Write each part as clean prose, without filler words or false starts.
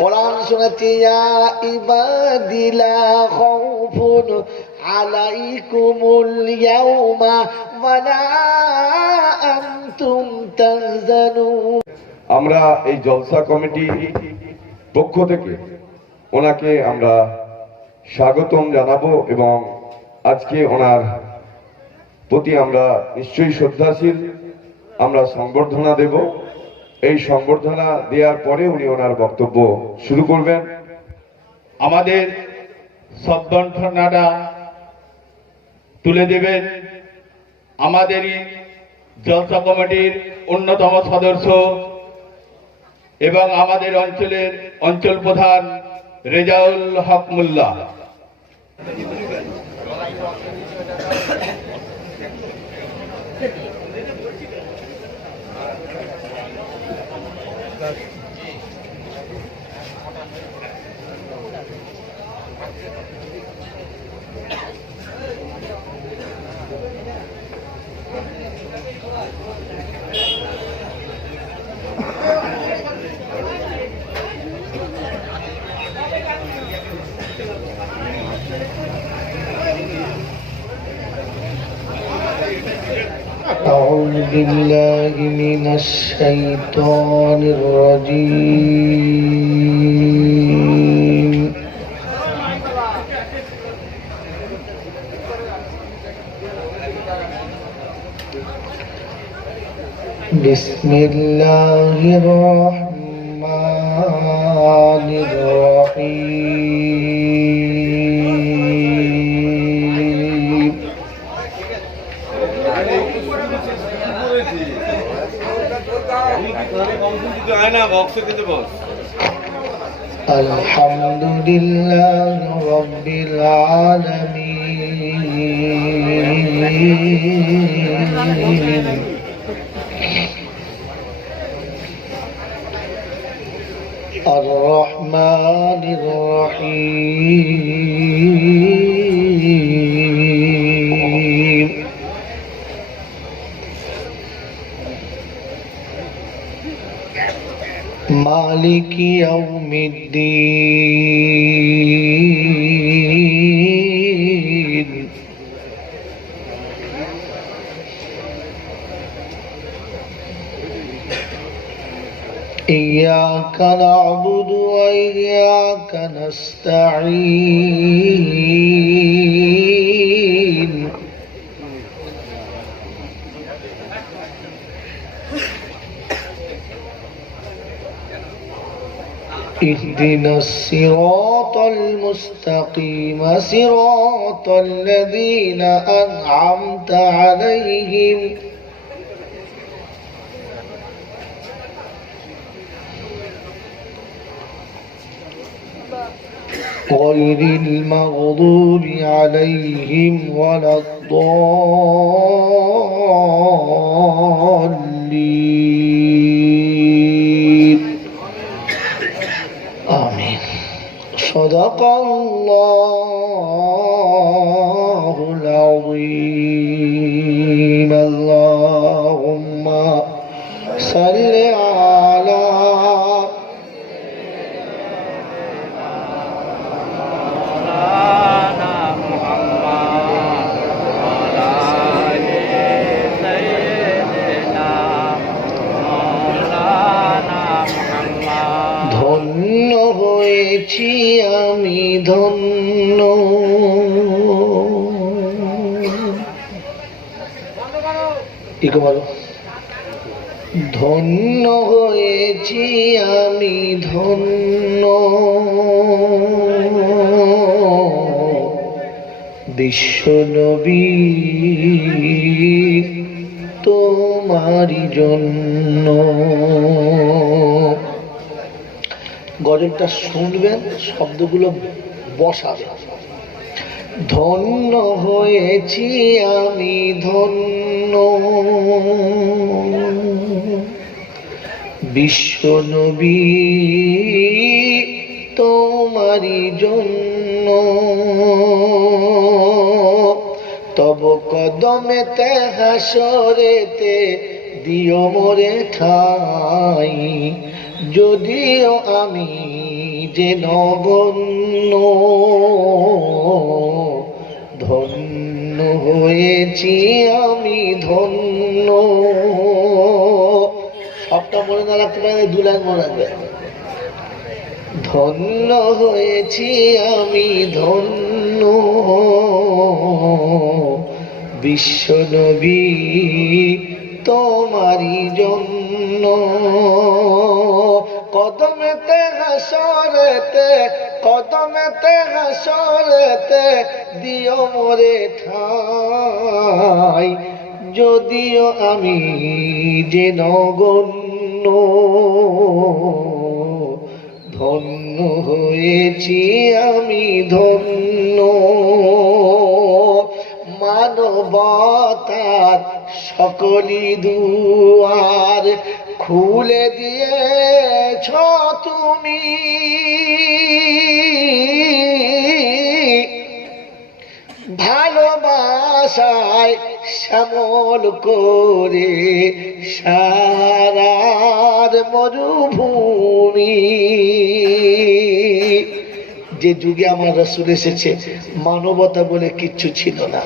কোরআন শুনেছি, ইয়া ইবাদি লা খাউফুন আলাইকুমুল ইয়াউমা ওয়া লা আনতুম তাহজানুন। আমরা এই জলসা কমিটি পক্ষ থেকে ওনাকে আমরা স্বাগতম জানাবো এবং আজকে ওনার প্রতি আমরা নিশ্চয়ই শ্রদ্ধাশীল। আমরা সংবর্ধনা দেব। এই সংবর্ধনা দেওয়ার পরে উনি ওনার বক্তব্য শুরু করবেন। আমাদের সংবর্ধনাটা তুলে দেবেন আমাদেরই জলসা কমিটির অন্যতম সদস্য এবং আমাদের অঞ্চলের অঞ্চল প্রধান রেজাউল হক মোল্লা। أعوذ بالله من الشيطان الرجيم. بسم الله الرحمن الرحيم. الحمد لله رب العالمين. الرحمن الرحيم. مالك يوم الدين. إياك نعبد وإياك نستعين. اهدنا الصراط المستقيم صراط الذين أنعمت عليهم غير المغضوب عليهم ولا الضالين. آمين. صدق الله العظيم. اللهم صل على ধন্য হয়েছি আমি ধন্য, ধন্য হয়েছি আমি ধন্য, বিশ্বনবী তোমারই জন্য। গজলটা শুনবেন, শব্দগুলো বসাবে। ধন্য হয়েছি আমি ধন্য, বিশ্বনবী তোমারই জন্য। তব কদমেতে হাসরেতে দিও মোরে ঠাই, যদিও আমি যে নগণ্য, ধন্য হয়েছি আমি ধন্য। সবটা মনে না রাখতে পারে, 2 লাইন মনে রাখবে। ধন্য হয়েছি আমি ধন্য, বিশ্বনবী তোমারই জন্য। কদমেতে হাসরেতে, কদমেতে হাসরেতে দিও মোরে ঠাই, যদিও আমি যে নগণ্য, ধন্য হয়েছি আমি ধন্য। মানবতার সকলি দুয়ার খুলে দিয়েছ তুমি, ভালোবাসায় শ্যামল করে সারার মরুভূমি। যে যুগে আমার রাসূল এসেছে, মানবতা বলে কিচ্ছু ছিল না।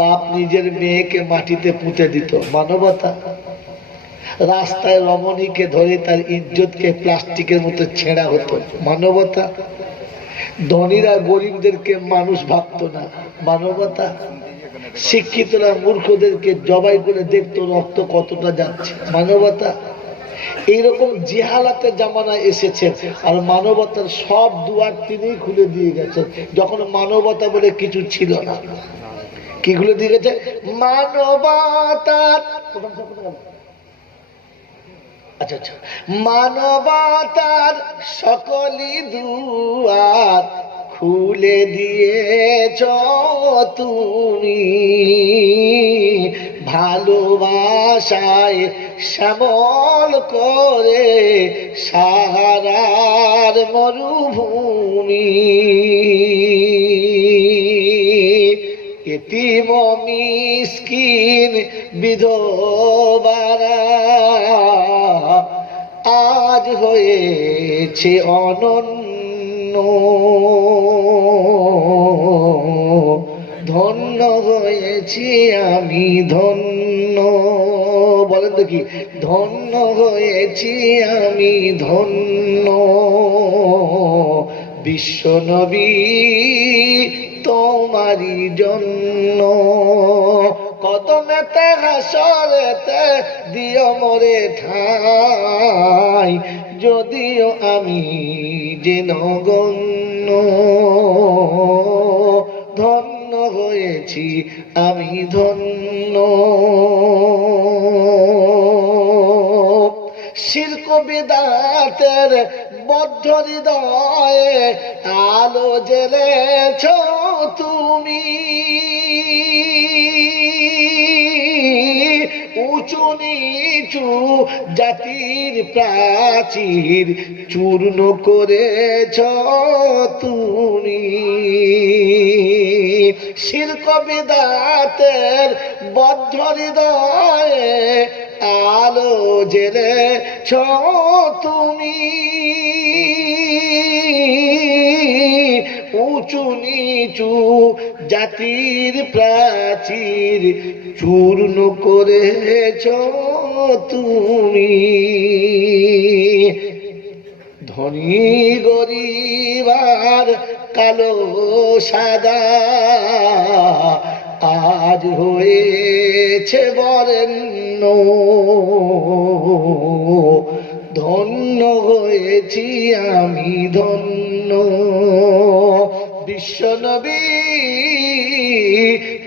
বাপ নিজের মেয়েকে মাটিতে পুঁতে দিত, মানবতা। রাস্তায় রমণীকে ধরে তার ইজ্জতকে প্লাস্টিকের মতো ছেঁড়া হতো, মানবতা। ধনীরা গরিবদেরকে মানুষ ভাবতো না, মানবতা। শিক্ষিতরা মূর্খদেরকে জবাই করে দেখতো রক্ত কতটা যাচ্ছে, মানবতা। এইরকম জিহালাতে জামানা এসেছে, আর মানবতার সব দুয়ার তিনি খুলে দিয়ে গেছেন, যখন মানবতা বলে কিছু ছিল না। কি খুলে দিয়ে গেছে? মানবতার, আচ্ছা আচ্ছা, মানবতার সকলি দুয়ার খুলে দিয়েছ তুমি, ভালোবাসায় শ্যামল করে সাহারার মরুভূমি। এতিম মিসকিন বিধবারা আজ হয়েছে অনন্য, ধন্য হয়েছি আমি ধন্য। বলেন তো কি? ধন্য হয়েছি আমি ধন্য, বিশ্বনবী তোমারই জন্য। কদমেতে হাসরেতে দিও মোরে ঠাই, যদিও আমি যে নগণ্য, ধন্য হয়েছি আমি ধন্য। শিরক বিদাতের বদ্ধ হৃদয়ে আলো জ্বেলেছ তুমি, উঁচু নিচু জাতির প্রাচীর চূর্ণ করেছ তুমি। শিরক বিদাতের বদ্ধ হৃদয়ে আলো জ্বেলেছ তুমি, উঁচু নিচু জাতির প্রাচীর চূর্ণ করেছ তুমি। ধনী গরিবার কালো সাদা আজ হয়েছে বরেণ্য, ধন্য হয়েছি আমি ধন্য, বিশ্বনবী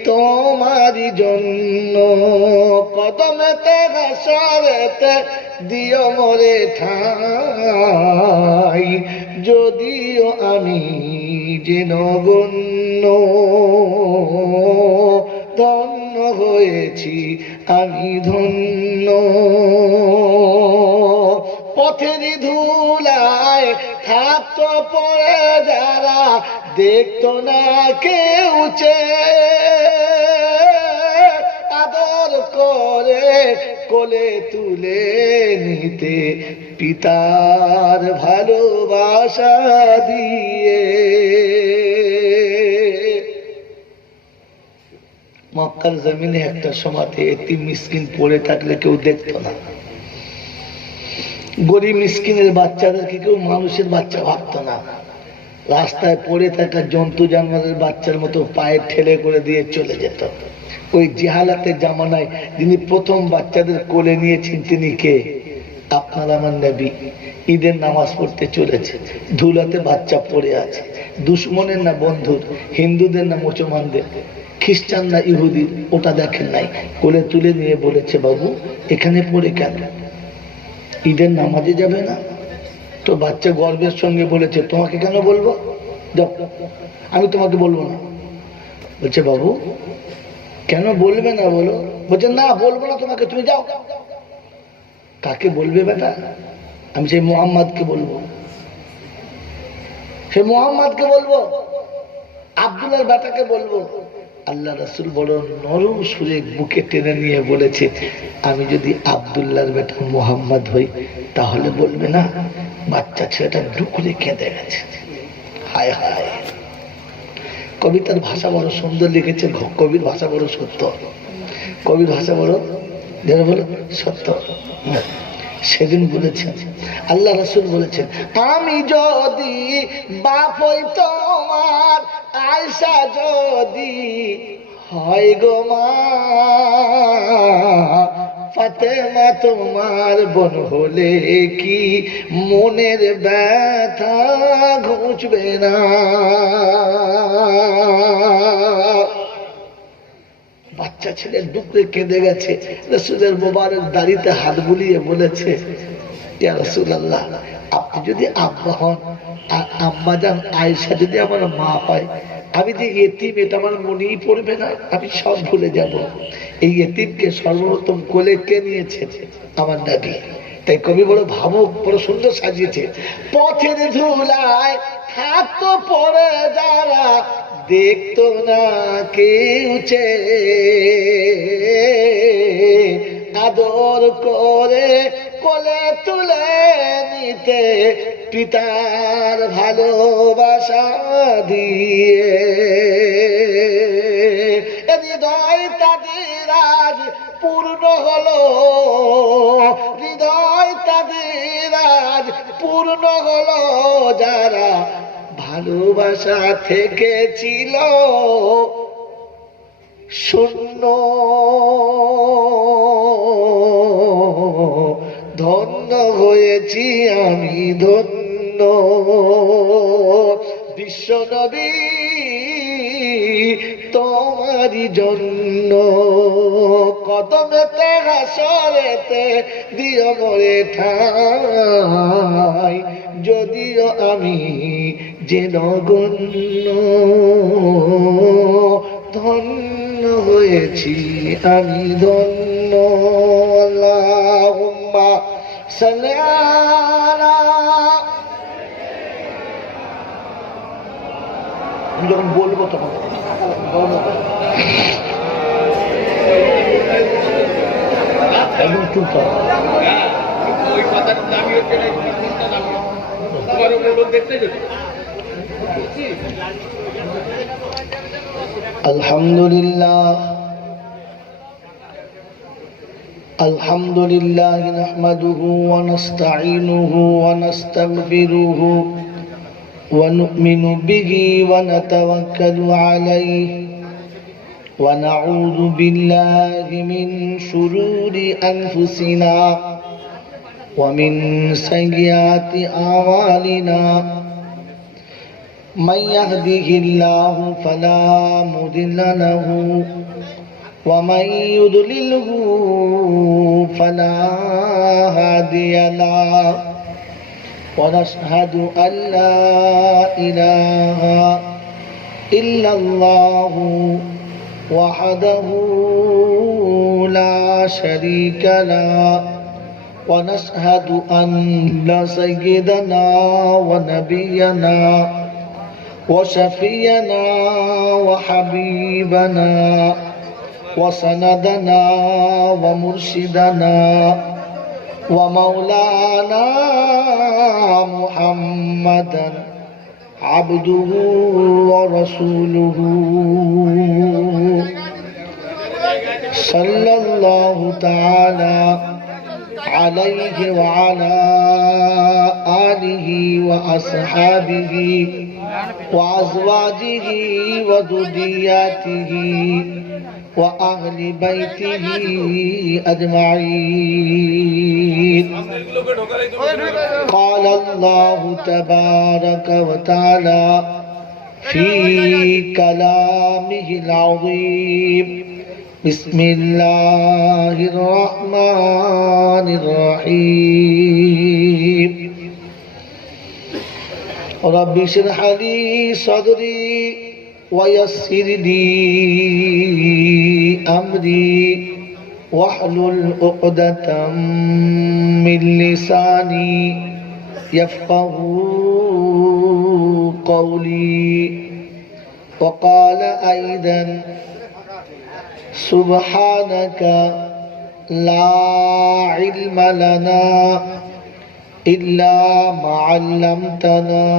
তোমারই জন্য। কদমেতে হাসরেতে দিও মোরে ঠাই, যদিও আমি যে নগণ্য, ধন্য হয়েছি আমি ধন্য। পথের ধুলায় থাকতো পড়ে যারা, দেখতো না কেউ চেয়ে, আদর করে কোলে তুলে নিতে পিতার ভালোবাসা দিয়ে। মক্কার জমিনে একটা সময়তে এতিম মিসকিন পড়ে থাকলে কেউ দেখতো না। গরিব মিসকিনের বাচ্চাদেরকে কেউ মানুষের বাচ্চা ভাবতো না। রাস্তায় পড়ে থাকা জন্তু জানোয়ারের বাচ্চার মতো পায়ে ঠেলে করে দিয়ে চলে যেত। ওই জিহালাতের জামানায় যিনি প্রথম বাচ্চাদের কোলে নিয়েছেন তিনি কে? আপনার আমার নবী। ঈদের নামাজ পড়তে চলেছে, ধুলাতে বাচ্চা পড়ে আছে। দুশ্মনের না বন্ধুর, হিন্দুদের না মুসলমানদের, খ্রিস্টান না ইহুদির, ওটা দেখেন নাই। কোলে তুলে নিয়ে বলেছে, বাবু এখানে পড়ে কেন? ঈদের নামাজে যাবে না? তো বাচ্চা গর্বের সঙ্গে বলেছে, তোমাকে কেন বলবো? যাও, আমি তোমাকে বলবো না। বলছে, বাবু কেন বলবে না বলো? বলছে, না বলবো না তোমাকে, তুমি যাও। কাকে বলবে বেটা? আমি সেই মোহাম্মদকে বলবো, সে মোহাম্মদকে বলবো, আব্দুল্লাহর বেটাকে বলবো। আল্লাহ রাসূল বড় নরম সুরে বুকে টেনে নিয়ে বলেছে, আমি যদি আব্দুল্লাহর বেটা মোহাম্মদ হই তাহলে বলবে না? বাচ্চা ছেলেটা ডুকরে কেঁদে গেছে। হায় হায়, কবিতার ভাষা বড় সুন্দর লিখেছে, কবির ভাষা বড় সত্য, কবির ভাষা বড় যেন বলো সত্য। সেদিন বলেছেন, আল্লাহ রাসূল বলেছেন, আমি যদি বাপ হই তোমার, আয়েশা যদি হয় গো মা, ফাতেমা তোমার বোন হলে কি মনের ব্যথা ঘুচবে না? বাচ্চা ছেলে ডুকরে কেঁদে গেছে। রাসূলের মোবারক দাড়িতে হাত বুলিয়ে বলেছে, ইয়া রাসূলুল্লাহ, আপনি যদি আব্বা হন আর আম্মা জান আয়েশা যদি আমার মা পায়, আমি যে এতিম এটা আমার মনেই পড়বে না, আমি সব ভুলে যাব। এই এতিমকে সর্বপ্রথম কোলে কে নিয়েছে? আমার নবী। তাই কবি বড় ভাবুক, বড় সুন্দর সাজিয়েছে, পথের ধুলায় থাকতো পড়ে যারা, দেখতো না কেউ আদর করে কোলে তুলে নিতে পিতার ভালোবাসা দিয়ে। হৃদয় তাদের আজ পূর্ণ হলো, হৃদয় তাদের আজ পূর্ণ হলো, যারা ভালোবাসা থেকে ছিল শূন্য। ধন্য হয়েছি আমি, ধন্য বিশ্ব নবী তোমারই জন্য। কদমেতে হাসরেতে দিও মোরে ঠাই, যদিও আমি যে নগণ্য, ধন্য হয়েছি আমি, ধন্য। আল্লাহুম্মা সাল্লি আলা। আমি যখন বলবো তখন একদম চুপ কর। ওই কথার দামি হচ্ছে না, তোমার উপর দেখতে যদি আলহামদুলিল্লাহ, আলহামদুলিল্লাহ নাহমাদুহু ওয়া নাস্তাঈনুহু ওয়া নাস্তাগফিরুহু ওয়া নু'মিনু বিহি ওয়া নাতাওয়াক্কালু আলাইহি ওয়া নাউযু বিল্লাহি মিন শুরুরি আনফুসিনা ওয়া মিন সাইয়্যাতি আমালিনা। من يهده الله فلا مضل له ومن يضلله فلا هادي له، ونشهد أن لا إله إلا الله وحده لا شريك له، ونشهد أن سيدنا ونبينا وشفينا وحبيبنا وسندنا ومرشدنا ومولانا محمدا عبده ورسوله صلى الله تعالى عليه وعلى آله وأصحابه وأزواجه وذرياته وأهل بيته أجمعين. قال الله تبارك وتعالى في كلامه العظيم: بسم الله الرحمن الرحيم. رب اشرح لي صدري ويسر لي أمري واحلل عقدة من لساني يفقه قولي. وقال أيضا: سبحانك لا علم لنا إلا ما علمتنا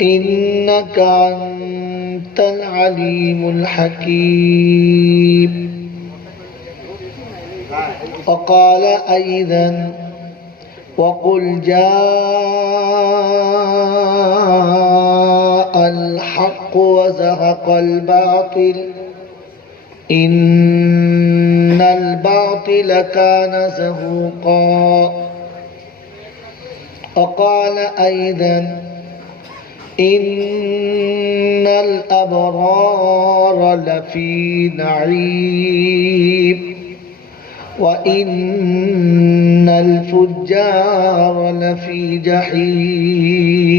إنك أنت العليم الحكيم. وقال أيضا: وقل جاء الحق وزهق الباطل إن الباطل كان زهوقا. وقال أيضا: إن الأبرار لفي نعيم وإن الفجار لفي جحيم.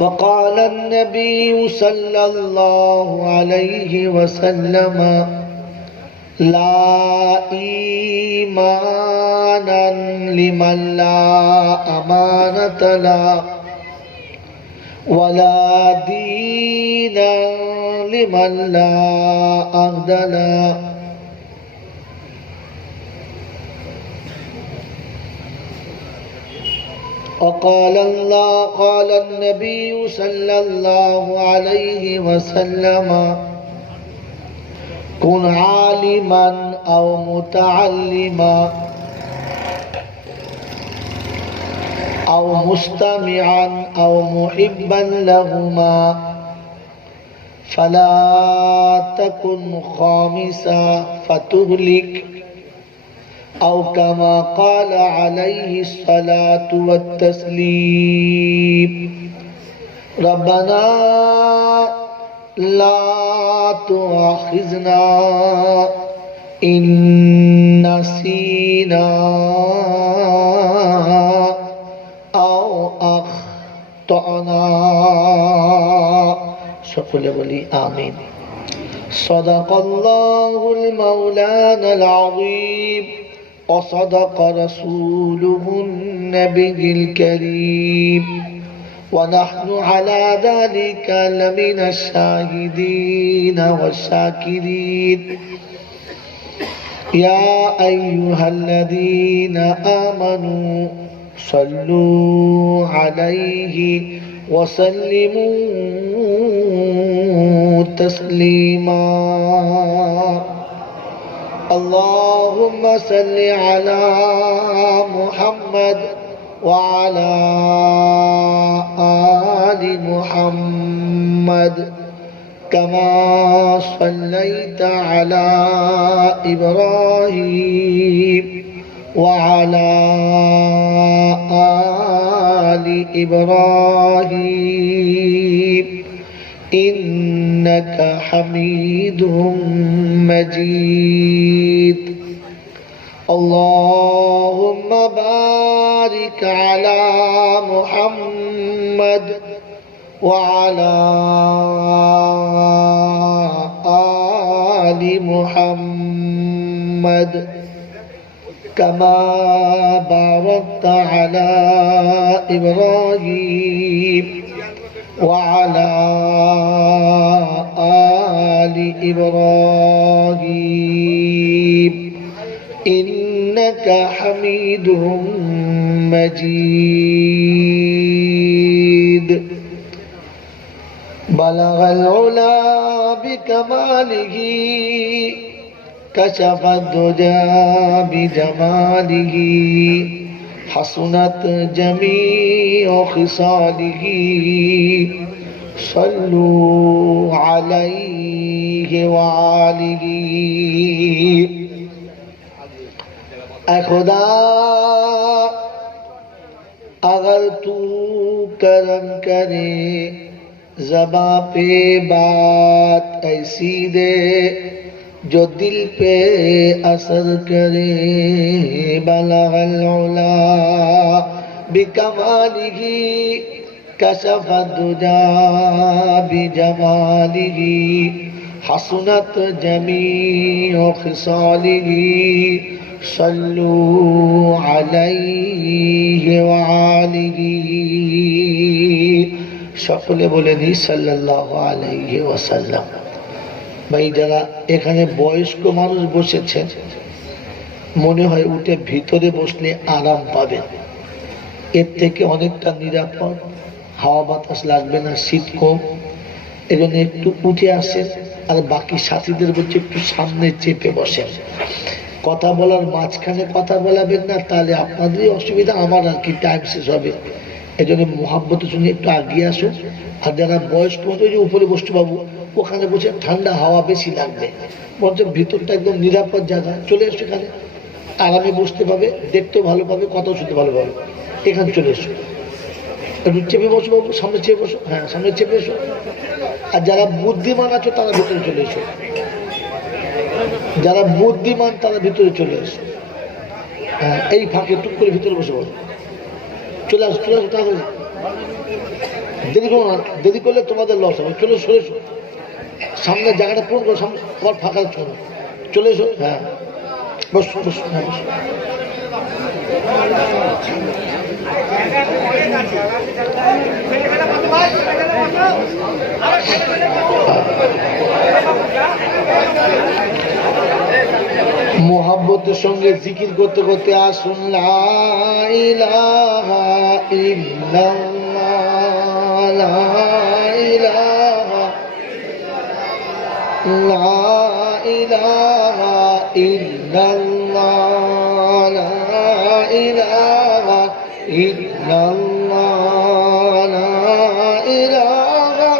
وقال النبي صلى الله عليه وسلم: لا إيمانا لمن لا أمانة له ولا دينا لمن لا عهد له. وقال النبي صلى الله عليه وسلم: كن عالما أو متعلما أو مستمعا أو محبا لهما فلا تكن خامسا فتهلك أو كما قال عليه الصلاة والتسليم. ربنا لا تؤاخذنا إن نسينا أو أخطأنا. সকলে বলি আমিন। صدق الله المولانا العظيم وصدق رسوله النبي الكريم ونحن على ذلك لمن الشاهدين والشاكرين. يا أيها الذين آمنوا صلوا عليه وسلموا تسليما. اللهم صل على محمد وعلى آل محمد كما صليت على إبراهيم وعلى آل إبراهيم إنك حميد مجيد. اللهم بارك على محمد وعلى آل محمد كما باركت على إبراهيم وعلى آل إبراهيم إنك حميد مجيد بلغ العلا بكماله كشف الدجى بجماله حسنت جميع خصاله صلوا عليه وآله اے خدا اگر تو کرم کرے زباں پہ بات ایسی دے جو دل پہ اثر کرے بلغ العلا بکمالہ کشف الدجى بجمالہ حسنت جمیع خصالہ صلوا علیہ وآلہ সকলে বলেনি সাল্লাল্লাহু আলাইহি ওয়াসাল্লাম। ভাই যারা এখানে বয়স্ক মানুষ বসেছেন মনে হয় উঠে ভিতরে বসলে আরাম পাবেন, এর থেকে অনেকটা নিরাপদ, হাওয়া বাতাস লাগবে না, শীত কম, এজন্য একটু উঠে আসেন। আর বাকি সাথীদের বলছে একটু সামনে চেপে বসেন, কথা বলার মাঝখানে কথা বলাবেন না, তাহলে আপনাদেরই অসুবিধা, আমার আর কি টাইম শেষ হবে। এই জন্য মোহাব্বতের সঙ্গে একটু আগিয়ে আসুন। আর যারা বয়স্ক মতো যে উপরে বসতে পাবো ওখানে বসে ঠান্ডা হাওয়া বেশি লাগবে, বরঞ্চ ভিতরটা একদম নিরাপদ জায়গা, চলে এসো এখানে, আরামে বসতে পাবে, দেখতেও ভালো পাবে, কথাও শুনতে ভালো পাবে। এখানে চলে এসো, একটু চেপে বসো বাবু, সামনে চেপে বসো, হ্যাঁ সামনে চেপে এসো। আর যারা বুদ্ধিমান আছো তারা ভিতরে চলে এসো, যারা বুদ্ধিমান তারা ভিতরে চলে এসো। হ্যাঁ এই ফাঁকে টুক করে ভিতরে বসে বলো, চলে আসো চলে আসো, তাড়াতাড়ি দেরি করো না, দেরি করলে তোমাদের লস হবে। চলে সরে এসো, সামনে জায়গাটা পূরণ করো, সামনে তোমার ফাঁকা চলো, চলে এসো। হ্যাঁ বসো বসো, হ্যাঁ বসো। মোহাব্বতের সঙ্গে জিকির করতে করতে আসুন লা ইলাহা ইল্লাল্লাহ, লা ইলাহা, লা ইলাহা ইল্লাল্লাহ, লা ইলাহা ইল্লাল্লাহ, লা ইলাহা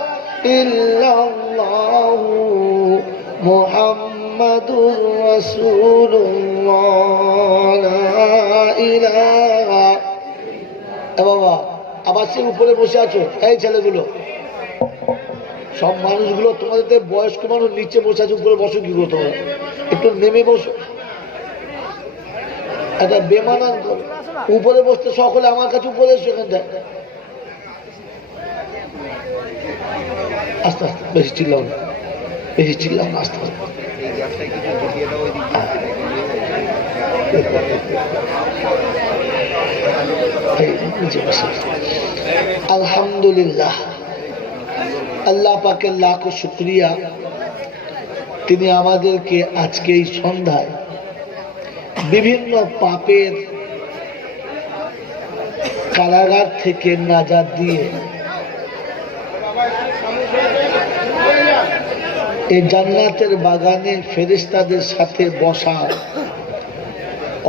ইল্লাল্লাহ মুহাম্মাদুর রাসূলুল্লাহ, লা ইলাহা। বাবা আবার সে উপরে বসে আছো, এই ছেলেগুলো সব মানুষগুলো, তোমাদের বয়স্ক মানুষ নিচে বসে আছে, উপরে বসো কি করতে হবে, একটু নেমে বসো, একটা বেমানান করো। উপরে বসতে সকলে আমার কাছে উপরে এসো, এখান থেকে আস্তে আস্তে, বেশি চিল্লাও না, বেশি চিল্লাও না, আস্তে আস্তে। আলহামদুলিল্লাহ, আল্লাহ পাকের লাখো শুকরিয়া, তিনি আমাদেরকে আজকে এই সন্ধ্যায় বিভিন্ন পাপের কারাগার থেকে নাজাত দিয়ে এই জান্নাতের বাগানে ফেরেশতাদের সাথে বসার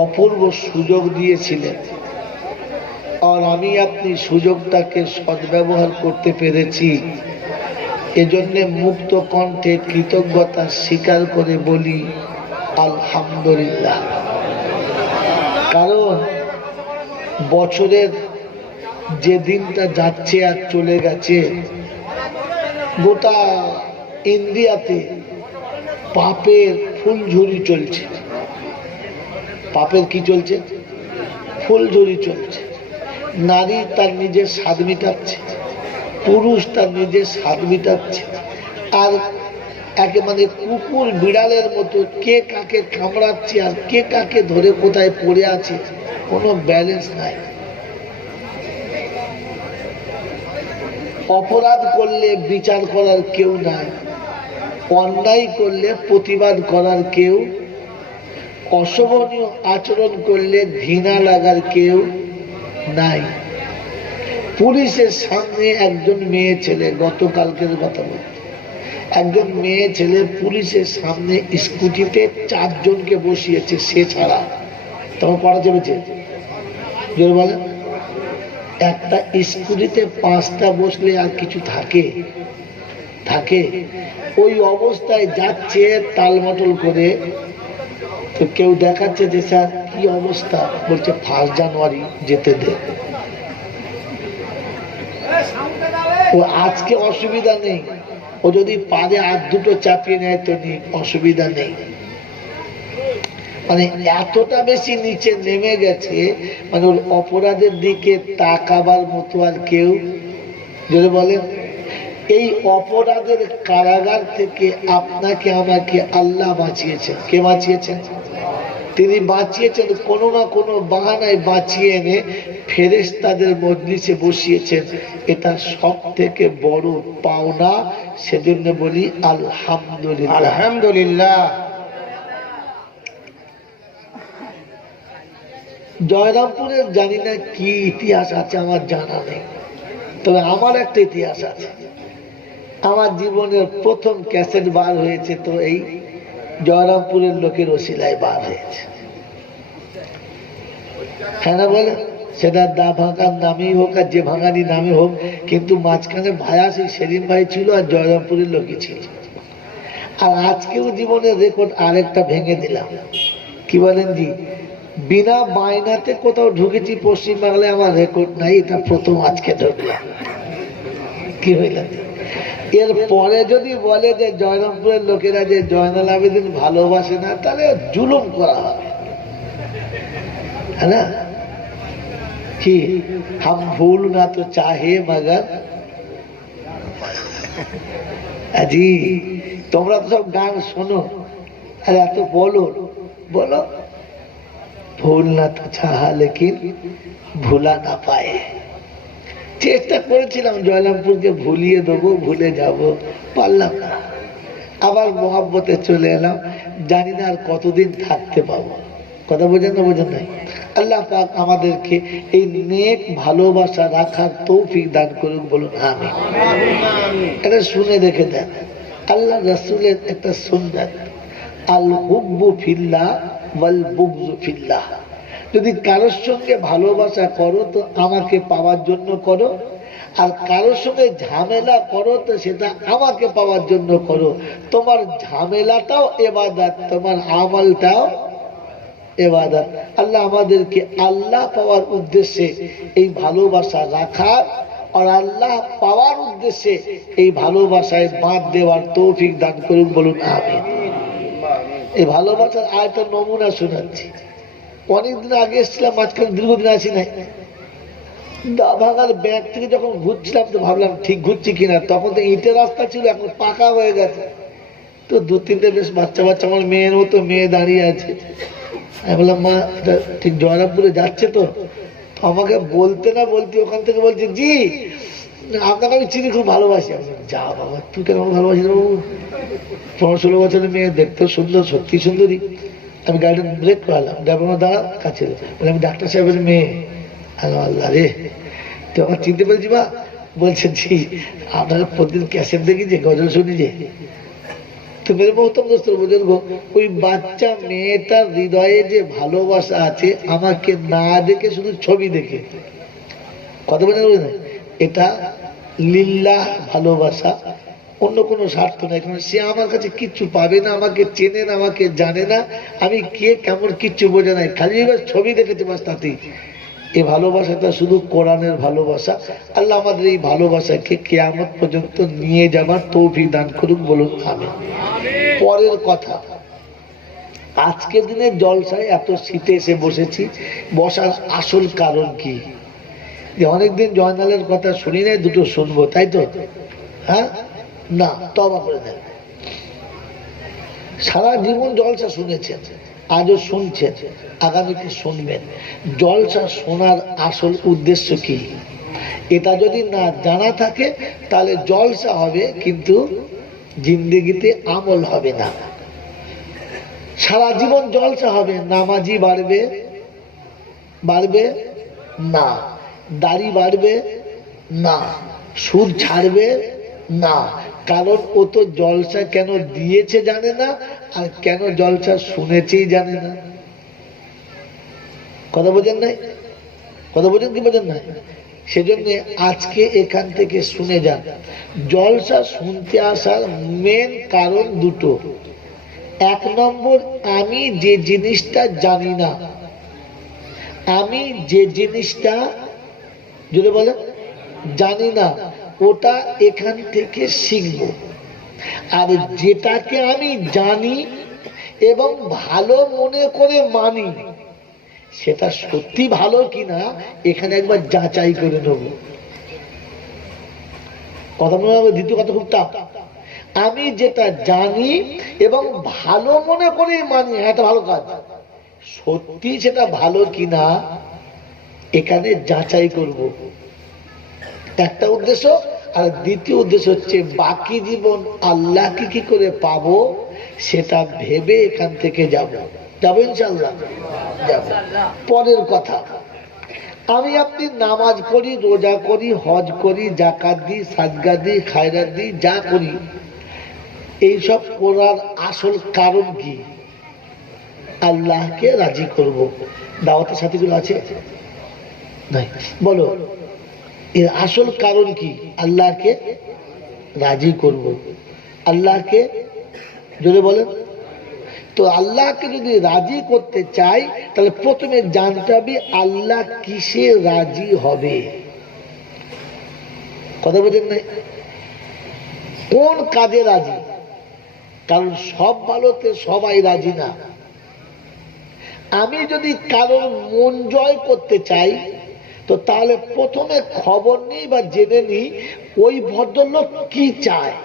অপূর্ব সুযোগ দিয়েছিলেন। আর আমি আপনি সুযোগটাকে সদ্ব্যবহার করতে পেরেছি, এজন্য মুক্ত কণ্ঠে কৃতজ্ঞতা স্বীকার করে বলি আলহামদুলিল্লাহ। কারণ বছরের যে দিনটা যাচ্ছে আর চলে গেছে, গোটা ইন্ডিয়াতে পাপের ফুলঝুরি চলছে। পাপের কি চলছে? ফুলঝুরি চলছে। নারী তার নিজের স্বাদ মিটাচ্ছে, পুরুষ তার নিজের স্বাদ মিটাচ্ছে, আর একেবারে কুকুর বিড়ালের মতো কে কাকে কামড়াচ্ছে আর কে কাকে ধরে কোথায় পড়ে আছে, কোনো ব্যালেন্স নাই। অপরাধ করলে বিচার করার কেউ নাই, অন্যায় করলে প্রতিবাদ করার কেউ, অশোভনীয় আচরণ করলে ঘৃণা লাগার কেউ নাই। পুলিশের সামনে একজন মেয়ে ছেলে, গতকালকের কথা বলতে, একজন মেয়ে ছেলে পুলিশের সামনে স্কুটিতে 4 জনকে বসিয়েছে, সে ছাড়া। তখন করা চেপেছে, জোর বলেন, একটা স্কুটিতে 5টা বসলে আর কিছু থাকে? থাকে? ওই অবস্থায় যাচ্ছে তালমটল করে, তো কেউ দেখাচ্ছে যে স্যার কি অবস্থা, বলছে 1 জানুয়ারি যেতে দে। ও আজকে অসুবিধা নেই, ও যদি পারে আর 2টো চাপিয়ে নেয় তো অসুবিধা নেই। মানে এতটা বেশি নিচে নেমে গেছে, মানে ওর অপরাধের দিকে তাকাবার মতো আর কেউ, যদি বলেন এই অপরাধের কারাগার থেকে আপনাকে আমাকে আল্লাহ বাঁচিয়েছেন। কে বাঁচিয়েছেন? তিনি বাঁচিয়েছেন, কোনো না কোনো বাহানায় বাঁচিয়ে এনে ফেরেশতাদের মজলিসে বসিয়েছেন। এটা সব থেকে বড় পাওনা, সেজন্য বলি আলহামদুলিল্লাহ। আলহামদুলিল্লাহ। জয়রামপুরের জানি না কি ইতিহাস আছে, আমার জানা নেই, তবে আমার একটা ইতিহাস আছে। আমার জীবনের প্রথম ক্যাসেট বার হয়েছে তো এই জয়রামপুরের লোকের ওসিলায় বার হয়েছে। হ্যাঁ না বলে, সেটা দা ভাঙার নামই হোক আর যে ভাঙানি নামই হোক, কিন্তু মাঝখানে ভায়া সেই সেলিম ভাই ছিল আর জয়রামপুরের লোকই ছিল। আর আজকেও জীবনের রেকর্ড আরেকটা ভেঙে দিলাম। কি বলেন জি? বিনা বায়নাতে কোথাও ঢুকেছি পশ্চিমবাংলায়, আমার রেকর্ড নাই, এটা প্রথম আজকে ঢুকলাম। কি হইল? এর পরে যদি বলে যে জয়রামপুরের লোকেরা যে জয়নাল আবেদিন ভালোবাসে না, তাহলে জুলুম করা হবে, হ্যাঁ না? কি হাম ভুল না তো চাহে মগর, জি তোমরা তো সব গান শোনো আর এত বলো, বলো ভুল না তো চাহা লেকিন ভুলা না পায়। চেষ্টা করেছিলাম জয়রামপুরকে ভুলিয়ে দেবো, ভুলে যাব, পারলাম না। আবার মোহাব্বতে চলে এলাম, জানি না আর কতদিন থাকতে পাবো। কথা বোঝেন না? বোঝেন নাই? আল্লাহ পাক আমাদেরকে এই নেক ভালোবাসা রাখার তৌফিক দান করুক, বলুন আমিন। এটা শুনে রেখে দেন, আল্লাহ রাসূলের একটা সুন্নাত, আল হুব্বু ফিল্লাহ ওয়াল বুগযু ফিল্লাহ। যদি কারোর সঙ্গে ভালোবাসা করো তো আমাকে পাওয়ার জন্য করো, আর কারোর সঙ্গে ঝামেলা করো তো সেটা আমাকে পাওয়ার জন্য করো। তোমার ঝামেলাটাও ইবাদত, তোমার আমলটাও ইবাদত। আল্লাহ আমাদেরকে আল্লাহ পাওয়ার উদ্দেশ্যে এই ভালোবাসা রাখার আর আল্লাহ পাওয়ার উদ্দেশ্যে এই ভালোবাসায় বাঁধ দেওয়ার তৌফিক দান করুন, বলুন আমিন। এই ভালোবাসার আরেকটা নমুনা শোনাচ্ছি। অনেকদিন আগে এসেছিলাম, মাঝখানে দীর্ঘদিন আসি নাই। দা ভাঙার ব্যাগ থেকে যখন ঘুরছিলাম তো ভাবলাম ঠিক ঘুরছি কিনা, তখন তো ইটের রাস্তা ছিল, এখন পাকা হয়ে গেছে। তো 2-3টে বেশ বাচ্চা বাচ্চা আমার মেয়ের মতো মেয়ে দাঁড়িয়ে আছে। আমি বললাম মা এটা ঠিক জয়রামপুরে যাচ্ছে তো? আমাকে বলতে না বলতে ওখান থেকে বলছে জি আপনাকে আমি চিনি, খুব ভালোবাসি। আমি যা বাবা, তুই কেন ভালোবাসিস বাবু? 15-16 বছরের মেয়ে, দেখতে সুন্দর, সত্যি সুন্দরী। আমি গাড়িটা ব্রেক করালাম, ড্রাইভার দাঁড়া কাছে, আমি ডাক্তার সাহেবের মেয়ে। আল্লাহ রে, তো আমার চিনতে পেরেছি বা? বলছে জি আপনারা প্রতিদিন ক্যাসেট দেখি যে গজল শুনি যে। তো মেরে মহতম দোস্ত বুজুর্গ, ওই বাচ্চা মেয়েটার হৃদয়ে যে ভালোবাসা আছে আমাকে না দেখে, শুধু ছবি দেখে, কথা বলে এটা লিল্লাহ ভালোবাসা, অন্য কোনো স্বার্থ নাই। কারণ সে আমার কাছে কিচ্ছু পাবে না, আমাকে চেনে না, আমাকে জানে না, আমি কে কেমন কিচ্ছু বোঝে নাই, খালি ছবি দেখেছে বাস, তাতেই। এই ভালোবাসাটা শুধু কোরআনের ভালোবাসা। আল্লাহ আমাদের এই ভালোবাসাকে কিয়ামত পর্যন্ত নিয়ে যাবার তৌফিক দান করুন, বলুন আমিন। পরের কথা, আজকের দিনে জলসায় এত শীতে এসে বসেছি, বসার আসল কারণ কি? যে অনেকদিন জয়নালের কথা শুনি নাই, দুটো শুনবো, তাই তো? হ্যাঁ না, তওবা করে দেন। সারা জীবন জলসা শুনেছেন, আজও শুনছেন, আগামীতে শুনবেন। জলসা শোনার আসল উদ্দেশ্য কি, এটা যদি না জানা থাকে তাহলে জলসা হবে কিন্তু জিন্দেগিতে আমল হবে না। সারা জীবন জলসা হবে, নামাজি বাড়বে বাড়বে না, দাড়ি বাড়বে না, সুদ ছাড়বে না। কারণ ও তো জলসা কেন দিয়েছে জানে না, আর কেন জলসা শুনেছেই জানে না। কথা বোঝেন নাই? কথা বোঝেন কি বোঝেন না? সেজন্য আজকে এখান থেকে শুনে যান। জলসা শুনতে আসার মেন কারণ দুটো। এক নম্বর, আমি যে জিনিসটা জানি না, আমি যে জিনিসটা যদি বলেন জানি না, ওটা এখান থেকে শিখব। আর যেটাকে আমি জানি এবং ভালো মনে করে মানি, সেটা সত্যি ভালো কিনা এখানে একবার যাচাই করে নেব। কথা মনে হবে? দ্বিতীয় কথা খুব টাফ। আমি যেটা জানি এবং ভালো মনে করে মানি, হ্যাঁ এটা ভালো কাজ, সত্যি সেটা ভালো কিনা এখানে যাচাই করব, একটা উদ্দেশ্য। আর দ্বিতীয় উদ্দেশ্য হচ্ছে বাকি জীবন আল্লাহকে কি করে পাবো সেটা ভেবে এখান থেকে যাব। যাবো ইনশাআল্লাহ? যাব। পরের কথা, আমি আপনি নামাজ পড়ি, রোজা করি, হজ করি, জাকাত দিই, সাদকা দিই, খায়রাত দিই, যা করি, এইসব করার আসল কারণ কি? আল্লাহকে রাজি করব। দাওয়াতের সাথীগুলো আছে নাই? বলো, এর আসল কারণ কি? আল্লাহকে রাজি করব। আল্লাহকে যদি বলেন তো, আল্লাহকে যদি রাজি করতে চাই তাহলে প্রথমে জানতে হবে আল্লাহ কিসে রাজি হবে। কথা বলেন নাই? কোন কাজে রাজি? কারণ সব ভালোতে সবাই রাজি না। আমি যদি কারোর মন জয় করতে চাই তো তাহলে প্রথমে খবর নিই বা জেনে নিই ওই ভদ্রলোক কি চায়,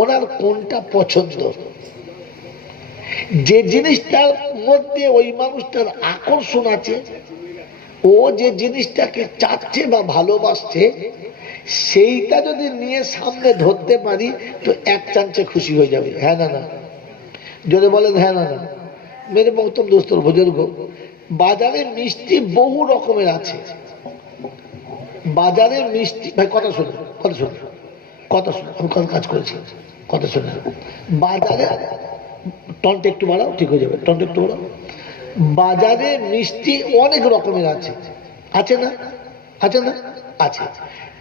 ওনার কোনটা পছন্দ। যে জিনিসটার মধ্যে ওই মানুষটার আকর্ষণ আছে, ও যে জিনিসটাকে চাচ্ছে বা ভালোবাসছে, সেইটা যদি নিয়ে সামনে ধরতে পারি তো এক চান্সে খুশি হয়ে যাবে। হ্যাঁ না না? যদি বলেন হ্যাঁ না না? মেরে মহতম দোস্তর বুজুর্গ, বাজারে মিষ্টি বহু রকমের আছে। বাজারে মিষ্টি, ভাই কথা শুনুন, কথা শুনুন, কথা শুনুন, আমি কাজ করেছি, কথা শুনুন। বাজারে টনটা একটু বাড়াও, ঠিক হয়ে যাবে, টনটা একটু বাড়াও। বাজারে মিষ্টি অনেক রকমের আছে, আছে না? আছে না? আছে।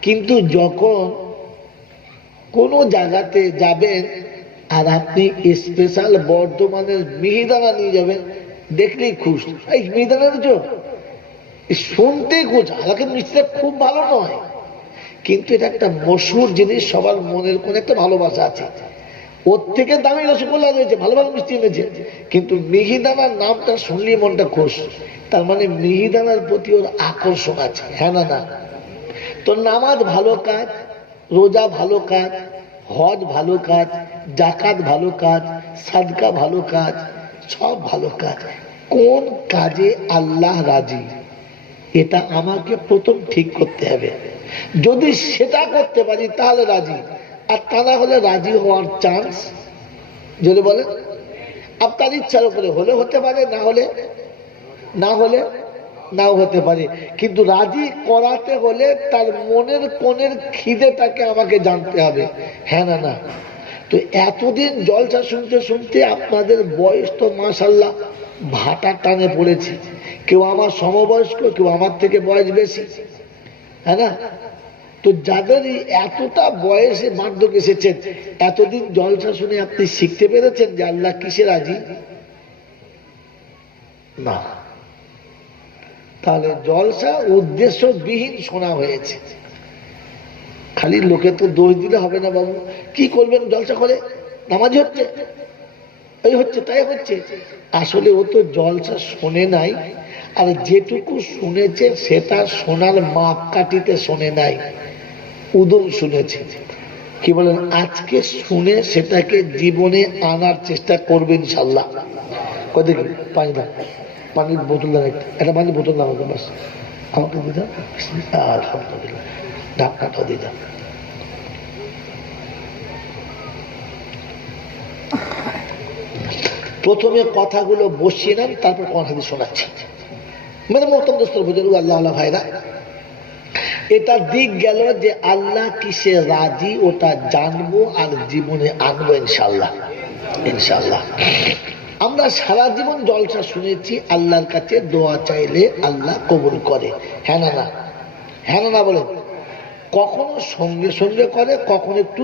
কিন্তু যখন কোনো জায়গাতে যাবেন আর আপনি স্পেশাল বর্ধমানের মিহিদানা নিয়ে যাবেন, দেখলেই খুশ, এই মিহিদানা নিচ্ছ, শুনতেই খুশ। আলাকে মিষ্টিটা খুব ভালো নয়, কিন্তু এটা একটা মশহুর জিনিস, সবার মনের কোন একটা ভালোবাসা আছে। ওর থেকে দামি রসগোল্লা রয়েছে, ভালো ভালো মিষ্টি এনেছে, কিন্তু মিহিদানার নামটা শুনলে মনটা খুশ। তার মানে মিহিদানার প্রতি ওর আকর্ষণ আছে। হ্যাঁ না না? তো নামাজ ভালো কাজ, রোজা ভালো কাজ, হজ ভালো কাজ, জাকাত ভালো কাজ, সাদকা ভালো কাজ, সব ভালো কাজ। কোন কাজে আল্লাহ রাজি, এটা আমাকে প্রথম ঠিক করতে হবে। যদি সেটা করতে পারি তাহলে রাজি, আর তা না হলে রাজি হওয়ার চান্স যদি বলে আপনার ইচ্ছার উপরে হলে হতে পারে, না হলে নাও হতে পারে। কিন্তু রাজি করাতে হলে তার মনের কোণের খিদেটাকে আমাকে জানতে হবে। হ্যাঁ না না? তো এতদিন জলসা শুনতে শুনতে আপনাদের বয়স তো মাশাআল্লাহ ভাটা টানে পড়েছে। কেউ আমার সমবয়স্ক, কেউ আমার থেকে বয়স বেশি, হ্যাঁ না? তো যাদের এতটা বয়সে বার্ধক্য এসেছেন, এতদিন জলসা শুনে আপনি শিখতে পেরেছেন যে আল্লাহ কিসে রাজি? না। তাহলে জলসা উদ্দেশ্যবিহীন শোনা হয়েছে। খালি লোকে তো দোষ দিলে হবে না বাবু, কি করবেন জলসা করে, নামাজি হচ্ছে, এই হচ্ছে, তাই হচ্ছে। আসলে ও তো জলসা শোনে নাই, আর যেটুকু শুনেছে সেটা শোনার মাপকাঠিতে শোনে নাই, উদম শুনেছে। কি বলেন? আজকে শুনে সেটাকে জীবনে আনার চেষ্টা করবে ইনশাল্লাহ। দেখি পানি দাও, পানির বোতল দাও, একটা পানির বোতল দাও আমাকে, বাস আমাকে দিয়ে দাও। আলহামদুলিল্লাহ, ঢাকনাটাও দিয়ে দাও। প্রথমে কথাগুলো বসিয়ে নেন, তারপর কোরআন হাদিস শোনাচ্ছি। মানে মোহতরম দোস্তর বুজুর্গ, আল্লাহ ভাইরা, এটা দিক গেল যে আল্লাহ কিসে রাজি ওটা জানবো আর জীবনে আনবো ইনশাল্লাহ। ইনশাল্লাহ আমরা সারা জীবন জলসা শুনেছি আল্লাহর কাছে দোয়া চাইলে আল্লাহ কবুল করে। হ্যাঁ না না? হ্যাঁ না না বলেন? কখনো সঙ্গে সঙ্গে করে, কখনো একটু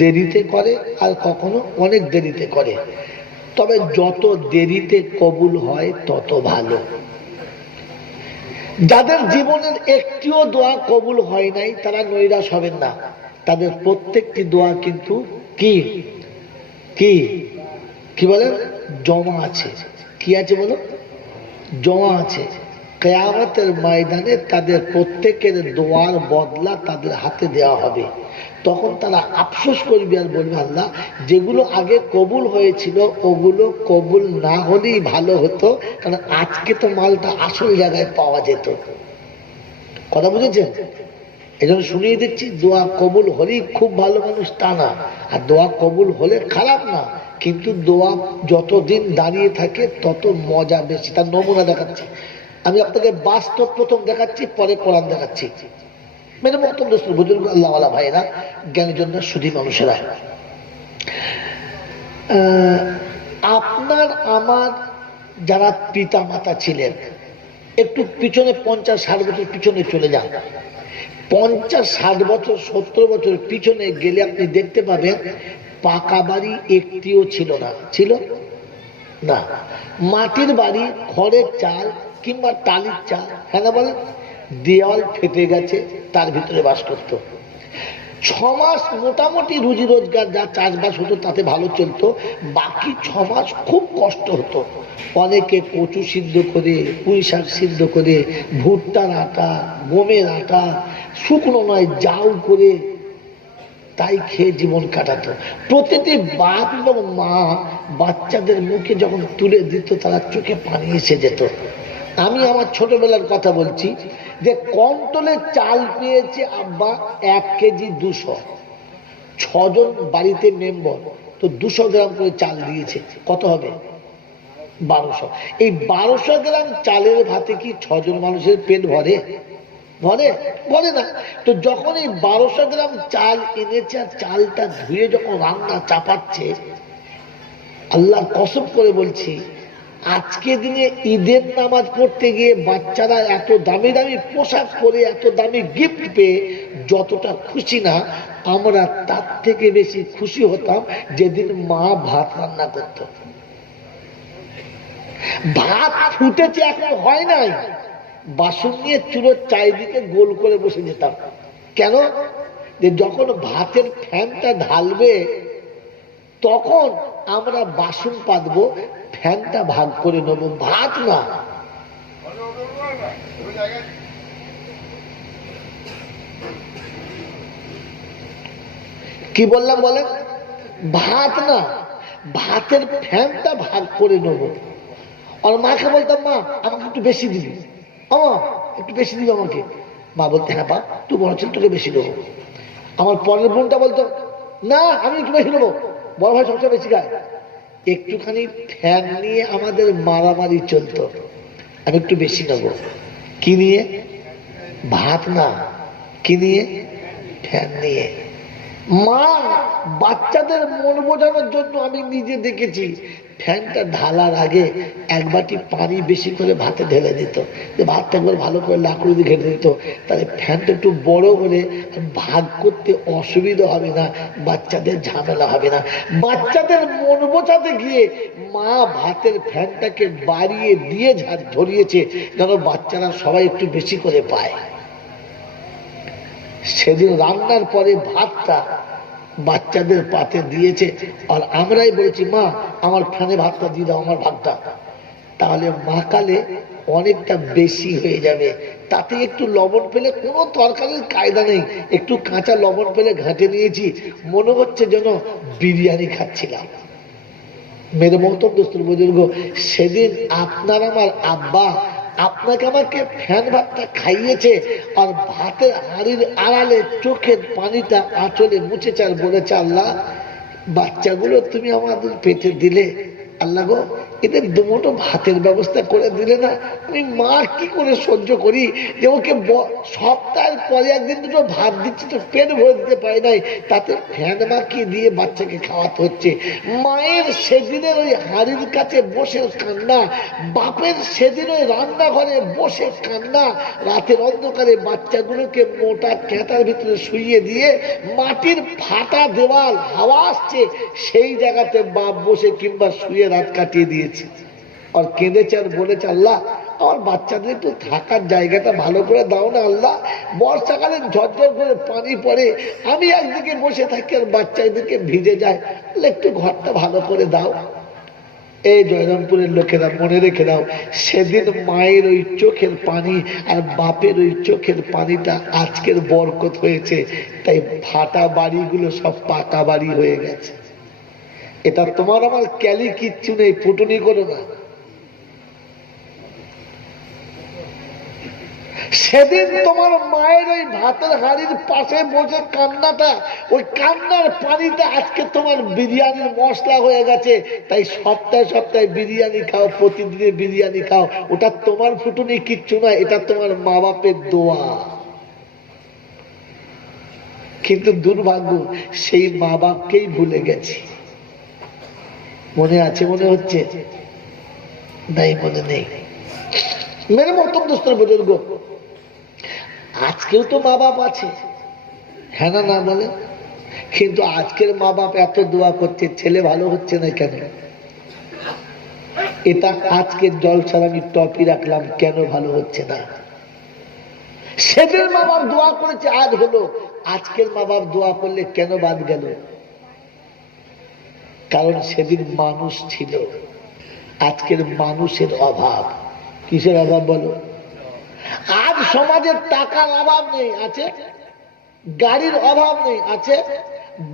দেরিতে করে, আর কখনো অনেক দেরিতে করে। তবে যত দেরিতে কবুল হয় তত ভালো। যাদের জীবনের একটিও দোয়া কবুল হয় নাই তারা নৈরাশ হবেন না, তাদের প্রত্যেকটি দোয়া কিন্তু কি কি কি বলেন, জমা আছে। কি আছে বলো? জমা আছে। কিয়ামতের ময়দানে তাদের প্রত্যেকের দোয়ার বদলা তাদের হাতে দেওয়া হবে। তখন তারা আফসোস করবে আর বলবে, আল্লাহ, যেগুলো আগে কবুল হয়েছিল ওগুলো কবুল না হলেই ভালো হতো, কারণ আজকে তো মালটা আসল জায়গায় পাওয়া যেত। কথা বুঝেছেন? এই জন্য শুনিয়ে দিচ্ছি, দোয়া কবুল হলেই খুব ভালো মানুষ তা না, আর দোয়া কবুল হলে খারাপ না, কিন্তু দোয়া যতদিন দাঁড়িয়ে থাকে তত মজা বেশি। তার নমুনা দেখাচ্ছি আমি আপনাকে, বাস্তব প্রথম দেখাচ্ছি, পরে কোরআন দেখাচ্ছি। মেরে মতন দোস্ত বুজুর্গ, আল্লাহওয়ালা ভাইরা, জ্ঞানীজন, সুধী মানুষেরা, আপনার আমার যারা পিতা মাতা ছিলেন, একটু পিছনে 50-60 বছর পিছনে চলে যান। 50-60 বছর 70 বছর পিছনে গেলে আপনি দেখতে পাবেন পাকা বাড়ি একটিও ছিল না। ছিল না? মাটির বাড়ি, খড়ের চাল কিংবা টালির চাল, হ্যাঁ না বলেন? দেওয়াল ফেটে গেছে, তার ভিতরে বাস করত। 6 মাস মোটামুটি রুজি রোজগার, যা চাষবাস হতো তাতে ভালো চলতো। বাকি 6 মাস খুব কষ্ট হতো। অনেকে কচু সিদ্ধ করে, পুঁই শাক সিদ্ধ করে, ভুট্টার আটা, গমের আটা, শুকনো নয় জাউ করে তাই খেয়ে জীবন কাটাতো। প্রতিটি বাপ এবং মা বাচ্চাদের মুখে যখন তুলে দিত তারা চোখে পানি এসে যেত। আমি আমার ছোটবেলার কথা বলছি, যে কন্ট্রোলে চাল পেয়েছে আব্বা 1 কেজি 200, 6 জন বাড়িতে মেম্বার, তো 200 গ্রাম করে চাল দিয়েছে। কত হবে? 1200। এই 1200 গ্রাম চালের ভাতে কি 6 জন মানুষের পেট ভরে? ভরে? ভরে না। তো যখন এই 1200 গ্রাম চাল এনেছে আর চালটা ধুয়ে যখন রান্না চাপাচ্ছে, আল্লাহ কসম করে বলছি, আজকে দিনে ঈদের নামাজ পড়তে গিয়ে বাচ্চারা এত দামি দামি পোশাক পরে, এত দামি গিফট পেয়ে যতটা খুশি না, আমরা তার থেকে বেশি খুশি হতাম যেদিন মা ভাত রান্না করত। ভাত ফুটেছে, এখন হয় নাই, বাসন নিয়ে চুলোর চারিদিকে গোল করে বসে যেতাম। কেন? যে যখন ভাতের ফ্যানটা ঢালবে তখন আমরা বাসন পাতবো, ফ্যানটা ভাগ করে নেব, ভাত না। কি বললাম বলেন? ভাত না, ভাতের ফ্যানটা ভাগ করে নেব। আর মাকে বলতাম, মা আমাকে একটু বেশি দিবি, একটু বেশি দিবি আমাকে। মা বলতে, হ্যাঁ বাপ, তুই বড় ছিল, তোকে বেশি দেবো। আমার পরের বোনটা বলতো, না আমি একটু বেশি নেবো, বড় ভাই সবচেয়ে বেশি খায়। একটুখানি ফ্যান নিয়ে আমাদের মারামারি চলতো, আমি একটু বেশি নেব। কি নিয়ে? ভাত না, কি নিয়ে? ফ্যান নিয়ে। মা বাচ্চাদের মন বোঝানোর জন্য আমি নিজে দেখেছি, ফ্যানটা ঢালার আগে 1 বাটি পানি বেশি করে ভাতে ঢেলে দিত, যে ভাতটা একবার ভালো করে লাকড়ি দিয়ে ঘেটে দিত, তাহলে ফ্যানটা একটু বড় হলে ভাগ করতে অসুবিধা হবে না, বাচ্চাদের ঝামেলা হবে না। বাচ্চাদের মন বোঝাতে গিয়ে মা ভাতের ফ্যানটাকে বাড়িয়ে দিয়ে ধরিয়েছে যেন বাচ্চারা সবাই একটু বেশি করে পায়। সেদিন রান্নার পরে ভাতটা বাচ্চাদের পাতে দিয়েছে, আর আমরাই বলেছি, মা আমার ফ্যানে ভাতটা দিয়ে দাও, আমার ভাতটা। তাহলে মাকালে অনেকটা বেশি হয়ে যাবে, তাতে একটু লবণ পেলে, কোনো তরকারির কায়দা নেই, একটু কাঁচা লবণ পেলে ঘাঁটে নিয়েছি, মনে হচ্ছে যেন বিরিয়ানি খাচ্ছিলাম। মেরে মহতম দোস্তুর বুজুর্গ, সেদিন আপনার আমার আব্বা আপনাকে আমাকে ফ্যান ভাতটা খাইয়েছে, আর ভাতের হাড়ির আড়ালে চোখের পানিটা আঁচলে মুছেছে আর বলেছে, আল্লাহ বাচ্চাগুলো তুমি আমাদের পেটে দিলে, আল্লাহ গো, এদের দুমুঠো ভাতের ব্যবস্থা করে দিলে না, আমি মা কি করে সহ্য করি যে ওকে সপ্তাহের পরে একদিন দুটো ভাত দিচ্ছি তো পেট ভরে দিতে পারি নাই, তাতে ফ্যান মাখিয়ে দিয়ে বাচ্চাকে খাওয়াতে হচ্ছে। মায়ের সেদিনের ওই হাড়ির কাছে বসে কান্না, বাপের সেদিন ওই রান্নাঘরে বসে কান্না, রাতের অন্ধকারে বাচ্চাগুলোকে মোটা ক্যাঁটার ভিতরে শুইয়ে দিয়ে মাটির ফাটা দেওয়াল হাওয়া আসছে সেই জায়গাতে বাপ বসে কিংবা শুয়ে রাত কাটিয়ে দিয়েছে। আর কেঁদেছে আর বলেছে, আল্লাহ আমার বাচ্চাদের একটু থাকার জায়গাটা ভালো করে দাও না আল্লাহ, বর্ষাকালে ঝরঝর করে পানি পড়ে, আমি একদিকে বসে থাকি আর বাচ্চা একদিকে ভিজে যায়, একটু ঘরটা ভালো করে দাও। এই জয়রামপুরের লোকেরা মনে রেখে দাও, সেদিন মায়ের ওই চোখের পানি আর বাপের ওই চোখের পানিটা আজকের বরকত হয়েছে, তাই ফাটা বাড়িগুলো সব পাকা বাড়ি হয়ে গেছে। এটা তোমার আমার ক্যালি কিচ্ছু নেই, ফুটুনি করো না। সেদিন তোমার মায়ের ওই ভাতের হাড়ির পাশে বসে কান্নাটা, ওই কান্নার পানিটা আজকে তোমার বিরিয়ানির মশলা হয়ে গেছে, তাই সপ্তাহে সপ্তাহে বিরিয়ানি খাও, প্রতিদিনে বিরিয়ানি খাও। ওটা তোমার ফুটুনি কিচ্ছু না, এটা তোমার মা বাপের দোয়া। কিন্তু দুর্ভাগ্য, সেই মা বাপকেই ভুলে গেছি। মনে আছে মনে হচ্ছে? নাই, মনে নেই। মেরে মতন দোস্তর বুজুর্গ, আজকেও তো মা বাপ আছে, হ্যাঁ না, না বলে? কিন্তু আজকের মা বাপ এত দোয়া করছে, ছেলে ভালো হচ্ছে না কেন? এটা আজকের জলসার আমি টপি রাখলাম, কেন ভালো হচ্ছে না? সেদিন মা বাপ দোয়া করেছে, আজ হলো। আজকের মা বাপ দোয়া করলে কেন বাদ গেল? কারণ সেদিন মানুষ ছিল, আজকের মানুষের অভাব। কিসের অভাব বলো? আজ সমাজের টাকার অভাব নেই, আছে? গাড়ির অভাব নেই, আছে?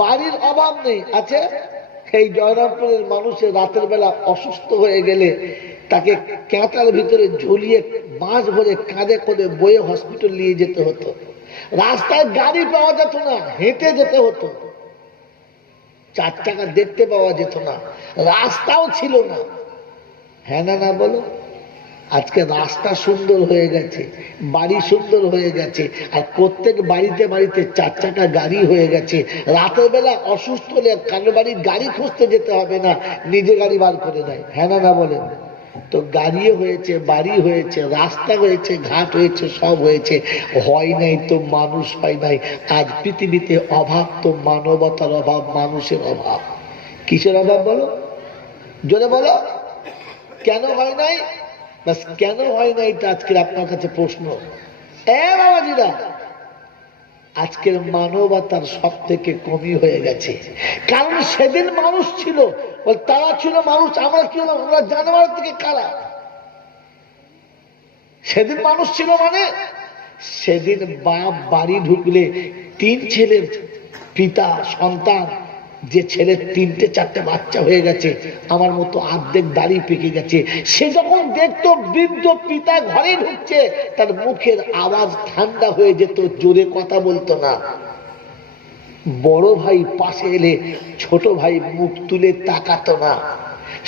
বাড়ির অভাব নেই, আছে? এই জয়রামপুরের মানুষের রাতের বেলা অসুস্থ হয়ে গেলে তাকে ক্যাঁটার ভিতরে ঝুলিয়ে বাঁশ ভরে কাঁধে করে বয়ে হসপিটাল নিয়ে যেতে হতো। রাস্তায় গাড়ি পাওয়া যেত না, হেঁটে যেতে হতো। 4 টাকা দেখতে পাওয়া যেত না, রাস্তাও ছিল না, হ্যাঁ না, না বলো? আজকে রাস্তা সুন্দর হয়ে গেছে, বাড়ি সুন্দর হয়ে গেছে, আর প্রত্যেক বাড়িতে বাড়িতে 4 চাকা গাড়ি হয়ে গেছে। রাতের বেলা অসুস্থ হলে কারো বাড়ির গাড়ি খুঁজতে যেতে হবে না, নিজে গাড়ি বার করে দেয়, হ্যাঁ না, না বলেন? তো গাড়িও হয়েছে, বাড়ি হয়েছে, রাস্তা হয়েছে, ঘাট হয়েছে, সব হয়েছে। হয় নাই তো মানুষ হয় নাই। আজ পৃথিবীতে অভাব তো মানবতার অভাব, মানুষের অভাব। কিসের অভাব বলো? জোরে বলো, কেন হয় নাই? বাস কেন হয় না, এটা আজকের আপনার কাছে প্রশ্ন। বাবাজিরা, আজকের মানবতার সব থেকে কমই হয়ে গেছে। কারণ সেদিন মানুষ ছিল, তারা ছিল মানুষ, আমরা কি হলাম? আমরা জানোয়ার থেকে কারা? সেদিন মানুষ ছিল মানে, সেদিন বাপ বাড়ি ঢুকলে 3 ছেলের পিতা সন্তান, যে ছেলের 3টে 4টে বাচ্চা হয়ে গেছে, আমার মতো অর্ধেক দাড়ি পেকে গেছে, সে যখন দেখতো বৃদ্ধ পিতা ঘরে ঢুকছে, তার মুখের আওয়াজ ঠান্ডা হয়ে যেত, জোরে কথা বলতো না। বড় ভাই পাশে এলে ছোট ভাই মুখ তুলে তাকাতো না।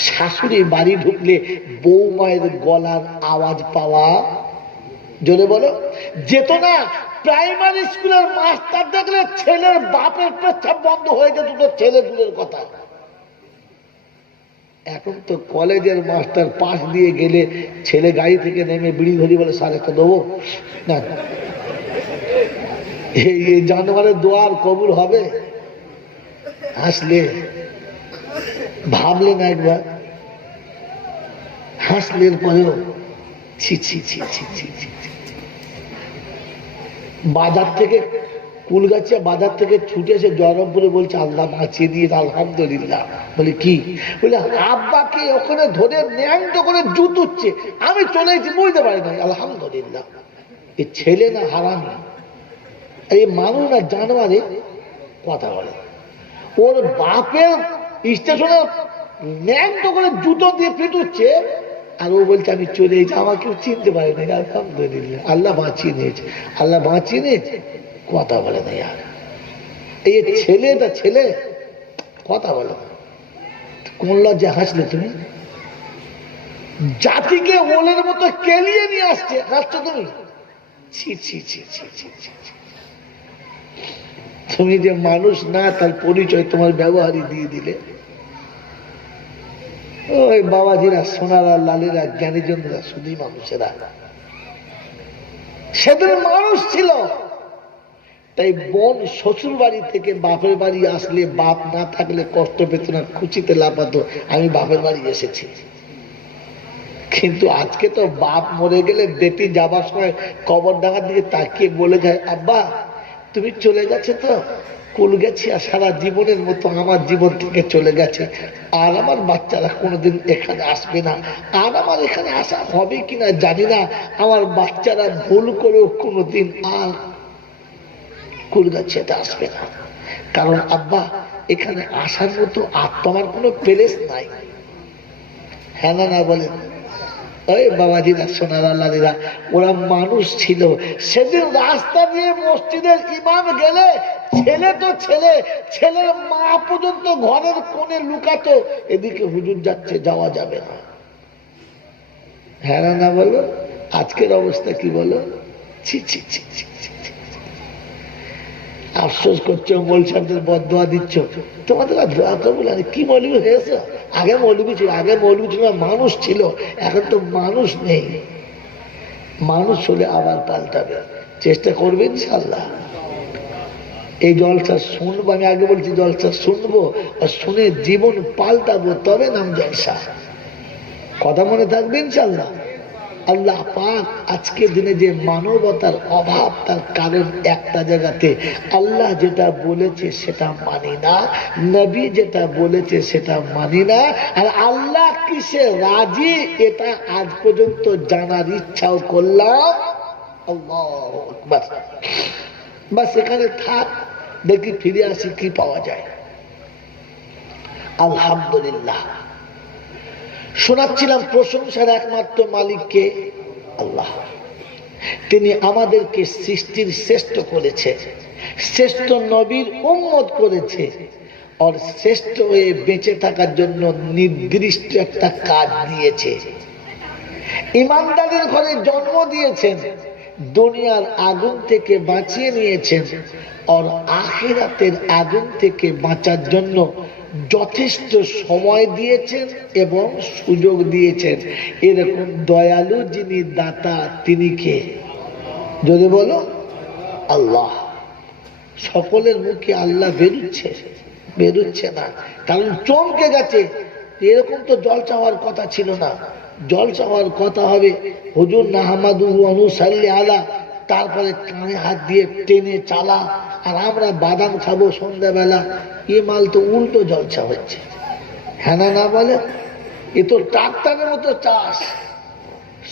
শাশুড়ি বাড়ি ঢুকলে বৌমায়ের গলার আওয়াজ পাওয়া, জোরে বলো, যেত না। প্রাইমারি স্কুলের মাস্টার দেখলে ছেলের বাপের পেচ্ছাপ বন্ধ হয়ে যেত, তো ছেলে দূরের কথা। এখন তো কলেজের মাস্টার পাশ দিয়ে গেলে ছেলে গাড়ি থেকে নেমে বিড়ি ধরি বলে, স্যার একটা দেবো না? এই জানোয়ারের দোয়ার কবুল হবে? হাসলে, ভাবলে না একবার? হাসলে পরেও ছি ছি ছি ছি ছি ছি। বাজার থেকে কুলগাছিয়া বাজার থেকে ছুটে এসে জয়রামপুরে বলছে, আল্লাহ বাঁচিয়ে দিয়ে, আলহামদুলিল্লাহ। বলে কি? বলে আব্বাকে ওখানে ধরে ন্যাংট করে জুতুচ্ছে, আমি চলে এসেছি, বুঝতে পারি না, আলহামদুলিল্লাহ। এ ছেলে না হারামি, এই মানুষ না জানোয়ারে কথা বলে। ওর বাপের স্টেশনে ন্যাংট করে জুতো দিয়ে পিটুচ্ছে, আর ও বলছে আমি চলে এসেছি, আমাকেও চিনতে পারে না, আলহামদুলিল্লাহ, আল্লাহ বাঁচিয়ে নিয়েছে, আল্লাহ বাঁচিয়ে নিয়েছে, কথা বলে না। আর এই ছেলেটা ছেলে কথা বলে না, কোন লজ্জা হাসলে তুমি? জাতিকে ওলের মতো কেলিয়ে নিয়ে আসছে, হাসছো তুমি? ছি ছি ছি ছি ছি ছি ছি। তুমি যে মানুষ না তার পরিচয় তোমার ব্যবহারই দিয়ে দিলে। ওই বাবাজিরা, সোনারা, লালেরা, জ্ঞানীজনরা শুধুই মানুষেরা। সেদিন মানুষ ছিল, তাই বোন শ্বশুর বাড়ি থেকে বাপের বাড়ি আসলে বাপ না থাকলে কষ্ট পেত না, খুশিতে লাফাতো, আমি বাপের বাড়ি এসেছি। কিন্তু আজকে তো বাপ মরে গেলে বেটি যাবার সময় কবর ডাঙার দিকে তাকিয়ে বলে যায়, আব্বা তুমি চলে গেছে তো, কুল গেছি, আর সারা জীবনের মতো আমার জীবন থেকে চলে গেছে, আর আমার বাচ্চারা কোনোদিন এখানে আসবে না, আর আমার এখানে আসা হবে কিনা জানি না, আমার বাচ্চারা ভুল করেও কোনোদিন আর কুল গাছে এটা আসবে না, কারণ আব্বা এখানে আসার মতো আর তোমার কোনো প্লেস নাই। হ্যাঁ না না বলেন? ওই বাবাজিরা, সোনারা, লালেরা, ওরা মানুষ ছিল। সেদিন রাস্তা দিয়ে মসজিদের ইমাম গেলে ছেলে তো ছেলে, ছেলের মা পর্যন্ত ঘরের কোণে লুকাতো, এদিকে হুজুর যাচ্ছে, যাওয়া যাবে না। হ্যাঁ না বলো? আজকের অবস্থা কি বলো? ছি ছি ছি ছি ছি। আফসোস করছো, মৌলসাদের বদদোয়া দিচ্ছ, তোমাদের আর দোয়া কবুল। আরে কি মৌলবি হয়েছে? আগে মৌলবি ছিল, আগে মৌলবি ছিল, মানুষ ছিল, এখন তো মানুষ নেই। মানুষ হলে আবার পাল্টাবে, চেষ্টা করবে ইনশাআল্লাহ। এই জলসা শুনবো, আমি আগে বলছি জলসা শুনবো আর শুনে জীবন পাল্টাবো, তবে নাম জলসা। কথা মনে থাকবে ইনশাআল্লাহ। আল্লাহ পাক আজকের দিনে যে মানবতার অভাব, তার কারণ একটা জায়গাতে, আল্লাহ যেটা বলেছে সেটা মানি না, নবী যেটা বলেছে সেটা মানি না, আর আল্লাহ কিসে রাজি এটা আজ পর্যন্ত জানার ইচ্ছাও করলাম। আল্লাহু আকবার। বাস এখানে থাক, দেখি ফিরে আসি কি পাওয়া যায়। আলহামদুলিল্লাহ। শোনাচ্ছিলাম প্রশংসার একমাত্র মালিককে, আল্লাহ। তিনি আমাদেরকে সৃষ্টির শ্রেষ্ঠ করেছে, শ্রেষ্ঠ নবীর উম্মত করেছে, আর শ্রেষ্ঠ হয়ে বেঁচে থাকার জন্য নির্দিষ্ট একটা কাজ দিয়েছে। ইমানদারের ঘরে জন্ম দিয়েছেন, দুনিয়ার আগুন থেকে বাঁচিয়ে নিয়েছেন, আর আখিরাতের আগুন থেকে বাঁচার জন্য যথেষ্ট সময় দিয়েছেন এবং সুযোগ দিয়েছেন। এরকম দয়ালু যিনি দাতা, তিনি কে? যদি বলো আল্লাহ। সকলের মুখে আল্লাহ বেরুচ্ছে না, কারণ চমকে গেছে। এরকম তো জলসা হওয়ার কথা ছিল না। জলসা হওয়ার কথা হবে হুজুর নাহমাদুহু ওয়া নুসাল্লি আলা, তারপরে কানে হাত দিয়ে টেনে চালা, আর আমরা বাদাম খাবো সন্ধ্যাবেলা। এ মাল তো উল্টো জলসা হচ্ছে। হ্যাঁ না বলে? এ তো ট্রাক্টরের মতো চাষ।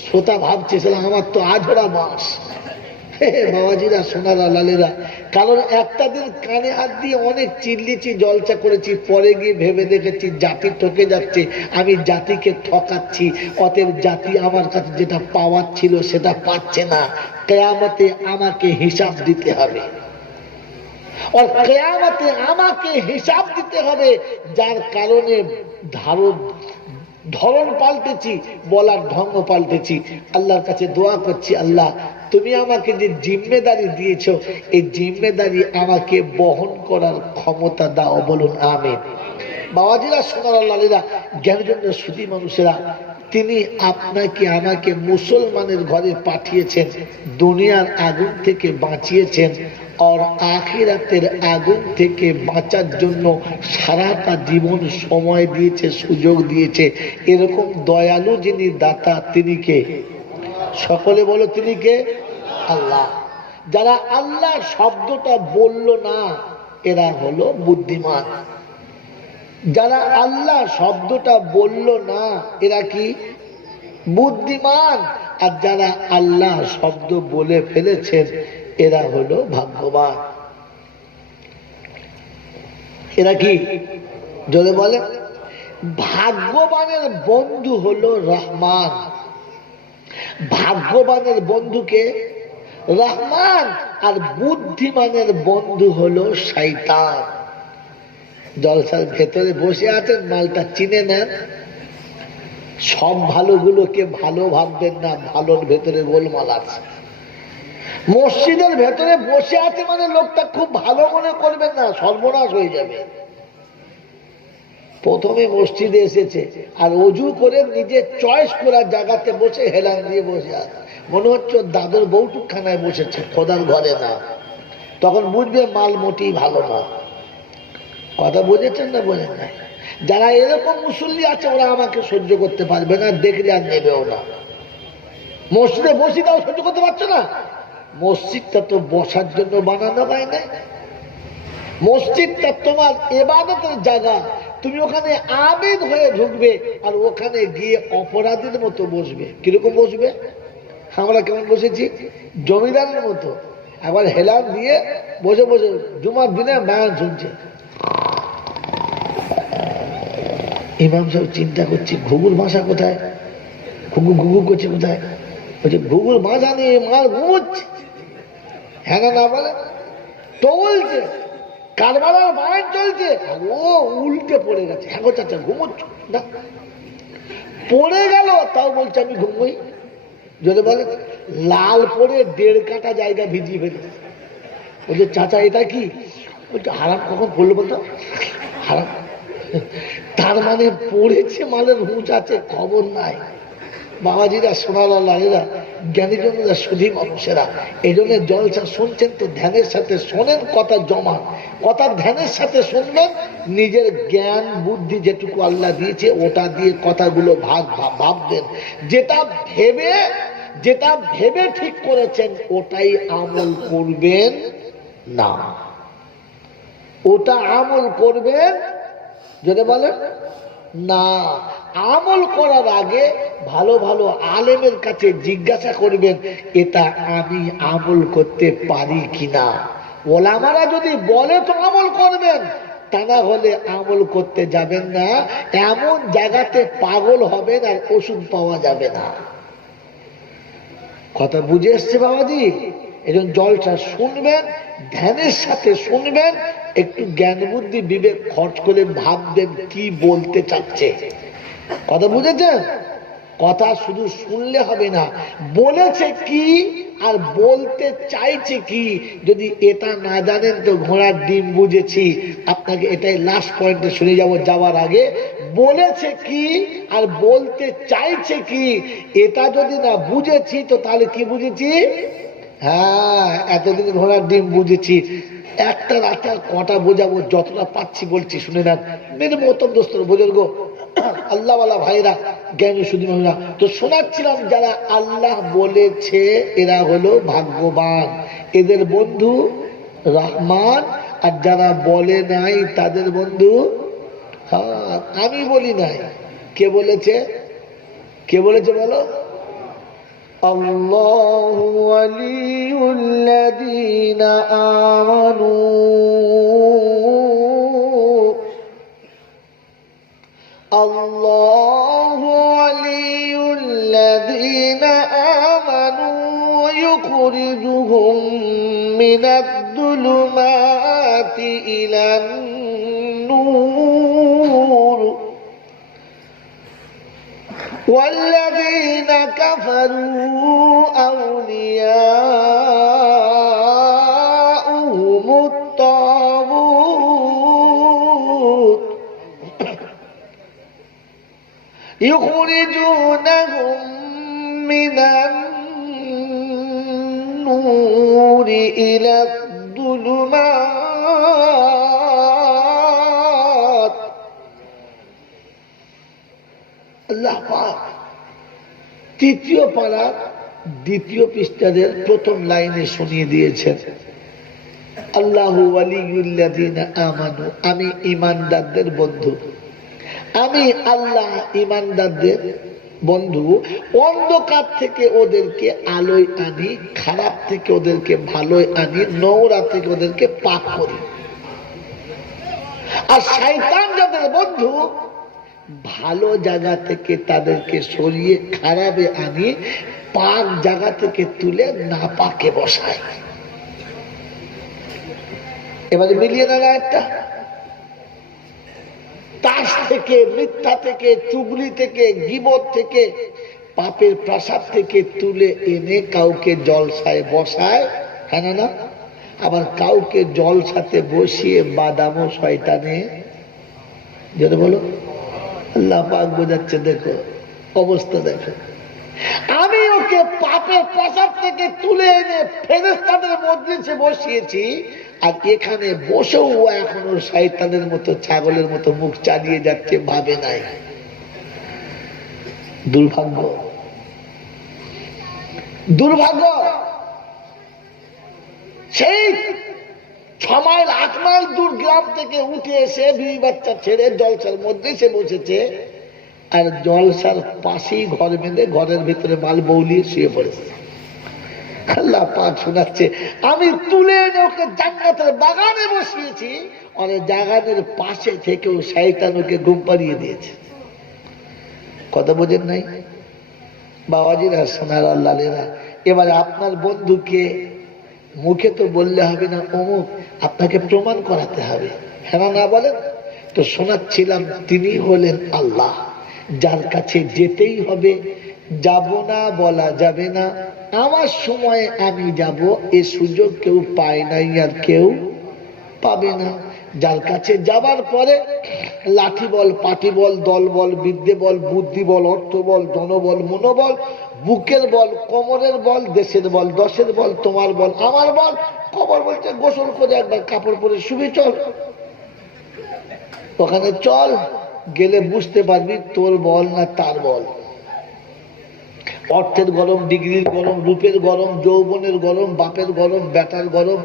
শ্রোতা ভাবছে আমার তো আধরা মাস। বাবাজিরা, সোনারা, লালেরা, কারণ একটা দিন কানে হাত দিয়ে অনেক চিল্লিছি, জলসা করেছি, পরে গিয়ে ভেবে দেখেছি জাতি ঠকে যাচ্ছে, আমি জাতিকে ঠকাচ্ছি, অতএব জাতি আমার কাছে যেটা পাওয়ার ছিল সেটা পাচ্ছে না। কিয়ামতে আমাকে হিসাব দিতে হবে, আর কিয়ামতে আমাকে হিসাব দিতে হবে, যার কারণে ধরন পাল্টেছি, বলার ঢঙ্গ পাল্টেছি। আল্লাহর কাছে দোয়া করছি, আল্লাহ তুমি আমাকে যে জিম্মেদারি দিয়েছো, এই জিম্মেদারি আমাকে বহন করার ক্ষমতা দাও। বলুন আমিন। বাবাজিরা, সোনারা, লালেরা, জ্ঞানজন্য সুধী মানুষেরা, তিনি আপনাকে আমাকে মুসলমানের ঘরে পাঠিয়েছেন, দুনিয়ার আগুন থেকে বাঁচিয়েছেন, আর আখিরাতের আগুন থেকে বাঁচার জন্য সারাটা জীবন সময় দিয়েছে, সুযোগ দিয়েছে। এরকম দয়ালু যিনি দাতা, তিনি কে? সকলে বলো তিনি কে? আল্লাহ। যারা আল্লাহ শব্দটা বলল না, এরা হলো বুদ্ধিমান। যারা আল্লাহ শব্দটা বলল না, এরা কি? বুদ্ধিমান। আর যারা আল্লাহ শব্দ বলে ফেলেছেন, এরা হলো ভাগ্যবান। এরা কি? যদি বলে, ভাগ্যবানের বন্ধু হলো রহমান। ভাগ্যবানের বন্ধুকে রহমান, আর বুদ্ধিমানের বন্ধু হলো শয়তান। জলসার ভেতরে বসে আছেন, মালটা চিনে নেন। সব ভালোগুলোকে ভালো ভাববেন না, ভালোর ভেতরে গোলমাল আছে। মসজিদের ভেতরে বসে আছে মানে লোকটা খুব ভালো মনে করবেন না, সর্বনাশ হয়ে যাবে। প্রথমে মসজিদে এসেছে আর অজু করে নিজের চয়েস করার জায়গাতে বসে হেলান দিয়ে বসে আছে, মনে হচ্ছে দাদুর বৌটুকখানায় বসেছে, খোদার ঘরে না। তখন বুঝবে মাল মোটেই ভালো না। কথা বুঝেছেন না বোঝেন না? যারা এরকম মুসল্লি আছে ওরা আমাকে সহ্য করতে পারবে না, দেখলে আর নেবেও না। মসজিদে বসি তাও সহ্য করতে পারছো না? মসজিদটা তো বসার জন্য বানানো হয় না। মসজিদটা তোমার ইবাদতের জায়গা, তুমি ওখানে আবেদ হয়ে ঢুকবে আর ওখানে গিয়ে অপরাধীর মতো বসবে। কিরকম বসবে? আমরা কেমন বসেছি? জমিদারের মতো। আবার হেলান দিয়ে বসে বসে জুমার দিনে বায়ান শুনছে। ইমাম সাহেব চিন্তা করছি ঘুঘুর ভাষা কোথায়, ঘুঘু ঘুঘু করছে কোথায়? বলছে ঘুঘুর ভাষা নিয়ে মার ঘুমোচ্ছে। হ্যাঁ না বলে তো বলছে কারবালার বায়ান চলছে, ও উল্টে পড়ে গেছে। হ্যাঁ চাচা ঘুমোচ্ছ না? পড়ে গেল তাও বলছে আমি ঘুমোই। যদি বলে লাল পড়ে 1.5 কাঠা জায়গা ভিজিয়ে ফেলেছে। বলছে চাচা এটা কি? বলছে হারাম কখন পড়লো বলতো? হারাম। তার মানে পড়েছে, মালের হুঁচ আছে, খবর নাই। বাবাজিরা, সোনালাল্লাহেরা, জ্ঞানীজনেরা, সুধী মানুষেরা, এই জন্য জলসা শুনছেন তো ধ্যানের সাথে শোনেন, কথা জমা, কথা ধ্যানের সাথে শুনবেন। নিজের জ্ঞান বুদ্ধি যেটুকু আল্লাহ দিয়েছে ওটা দিয়ে কথাগুলো ভাববেন। যেটা ভেবে ঠিক করেছেন ওটাই আমল করবেন না, ওটা আমল করবেন যদি বলেন না। আমল করার আগে ভালো ভালো আলেমের কাছে জিজ্ঞাসা করবেন এটা আমি আমল করতে পারি কিনা। ওলামারা যদি বলে তো আমল করবেন, তা না হলে আমল করতে যাবেন না। এমন জায়গাতে পাগল হবেন আর ওষুধ পাওয়া যাবে না। কথা বুঝে এসছে বাবাজি? এজন্য জলসা শুনবেন, ধ্যানের সাথে শুনবেন, একটু জ্ঞান বুদ্ধি বিবেক খরচ করে ভাববেন কি বলতে চাচ্ছে। কথা বুঝেছেন? কথা শুধু শুনলে হবে না, বলেছে কি আর বলতে চাইছে কি। যদি এটা না জানেন তো ঘোড়ার ডিম বুঝেছি। আপনাকে এটাই লাস্ট পয়েন্টে শুনে যাওয়ার আগে বলেছে কি আর বলতে চাইছে কি, এটা যদি না বুঝেছি তো তাহলে কি বুঝেছি? হ্যাঁ, এতদিন ঘোড়ার ডিম বুঝেছি। একটা রাতে আর কটা বোঝাবো, যতটা পাচ্ছি বলছি, শুনে নেন। মেরে মতম দোস্তর বুজুর্গ, আল্লাহওয়ালা ভাইরা, জ্ঞানী সুধী মহিলা, তো শোনাচ্ছিলাম যারা আল্লাহ বলেছে এরা হলো ভাগ্যবান, এদের বন্ধু রহমান। আর যারা বলে নাই তাদের বন্ধু, হ্যাঁ আমি বলি নাই, কে বলেছে? কে বলেছে বলো? আল্লাহু ওয়ালিউল্লাযীনা আমানু, আল্লাহু ওয়ালিউল্লাযীনা আমানু ইউখরিজুহুম মিনাদ-দুলুমাতি ইলান-নূর والذين كفروا أولياؤهم الطاغوت يخرجونهم من النور إلى الظلمات। আল্লাহ পাক তৃতীয় পারা 2য় পৃষ্ঠাদের প্রথম লাইনে শুনিয়ে দিয়েছেন, আল্লাহু ওয়ালিউল্লাযীনা আমানু, আমি ঈমানদারদের বন্ধু। আমি আল্লাহ ঈমানদারদের বন্ধু। অন্ধকার থেকে ওদেরকে আলোয় আনি, খারাপ থেকে ওদেরকে ভালোয় আনি, নোংরা থেকে ওদেরকে পাক করি। আর শয়তান যাদের বন্ধু, ভালো জায়গা থেকে তাদেরকে সরিয়ে খারাপে আনি, পাক জায়গা থেকে তুলে না পাকে বসায়। এবারে মিলিয়ে না একটা তাস থেকে, মিথ্যা থেকে, চুগলি থেকে, গীবত থেকে, পাপের প্রাসাদ থেকে তুলে এনে কাউকে জলসায় বসায়, হ্যাঁ না? আবার কাউকে জলসাতে বসিয়ে বাদামও শয়তানে, যেটা বলো আল্লাহ পাক বোঝাচ্ছে। দেখো অবস্থা দেখো, আমি ওকে পাপের প্রাসাদ থেকে তুলে এনে ফেরেশতাদের মজলিসে বসিয়েছি, আর এখানে বসেও ও এখনো শয়তানের মতো, ছাগলের মতো মুখ চালিয়ে যাচ্ছে, ভাবে নাই। দুর্ভাগ্য, দুর্ভাগ্য। সেই 6 মাইল 8 মাইল দূর গ্রাম থেকে উঠে এসে বিবি বাচ্চা ছেড়ে জলসার মধ্যে সে বসেছে, আর জলসার পাশেই ঘর বেঁধে ঘরের ভিতরে মাল বউলিয়ে শুয়ে পড়েছে। আল্লাহ পাক শোনাচ্ছে, আমি তুলে এনে ওকে জান্নাতের বাগানে বসিয়েছি, আর বাগানের পাশে থেকেও শয়তান ওকে ঘুম পাড়িয়ে দিয়েছে। কথা বোঝেন নাই বাবাজিরা, সোনার আল্লাহেরা? এবারে আপনার বন্ধুকে মুখে তো বললে হবে না অমুক, আপনাকে প্রমাণ করাতে হবে, হ্যাঁ না বলেন তো? শোনাচ্ছিলাম, তিনি হলেন আল্লাহ, যার কাছে যেতেই হবে, যাব না বলা যাবে না। আমার সময়ে আমি যাব, এ সুযোগ কেউ পায় নাই আর কেউ পাবে না। যার কাছে যাবার পরে লাঠি বল, পাটি বল, দল বল, বিদ্যে বল, বুদ্ধি বল, অর্থ বল, জনবল, মনোবল, বুকের বল, কোমরের বল, দেশের বল, দশের বল, তোমার বল, আমার বল। খবর বলছে গোসল করে একবার কাপড় পরে শুবি, চল ওখানে, চল গেলে বুঝতে পারবি তোর বল না তার বল। অর্থের গরম, ডিগ্রির গরম, রূপের গরম, যৌবনের গরম, বাপের গরম, বেটার গরম,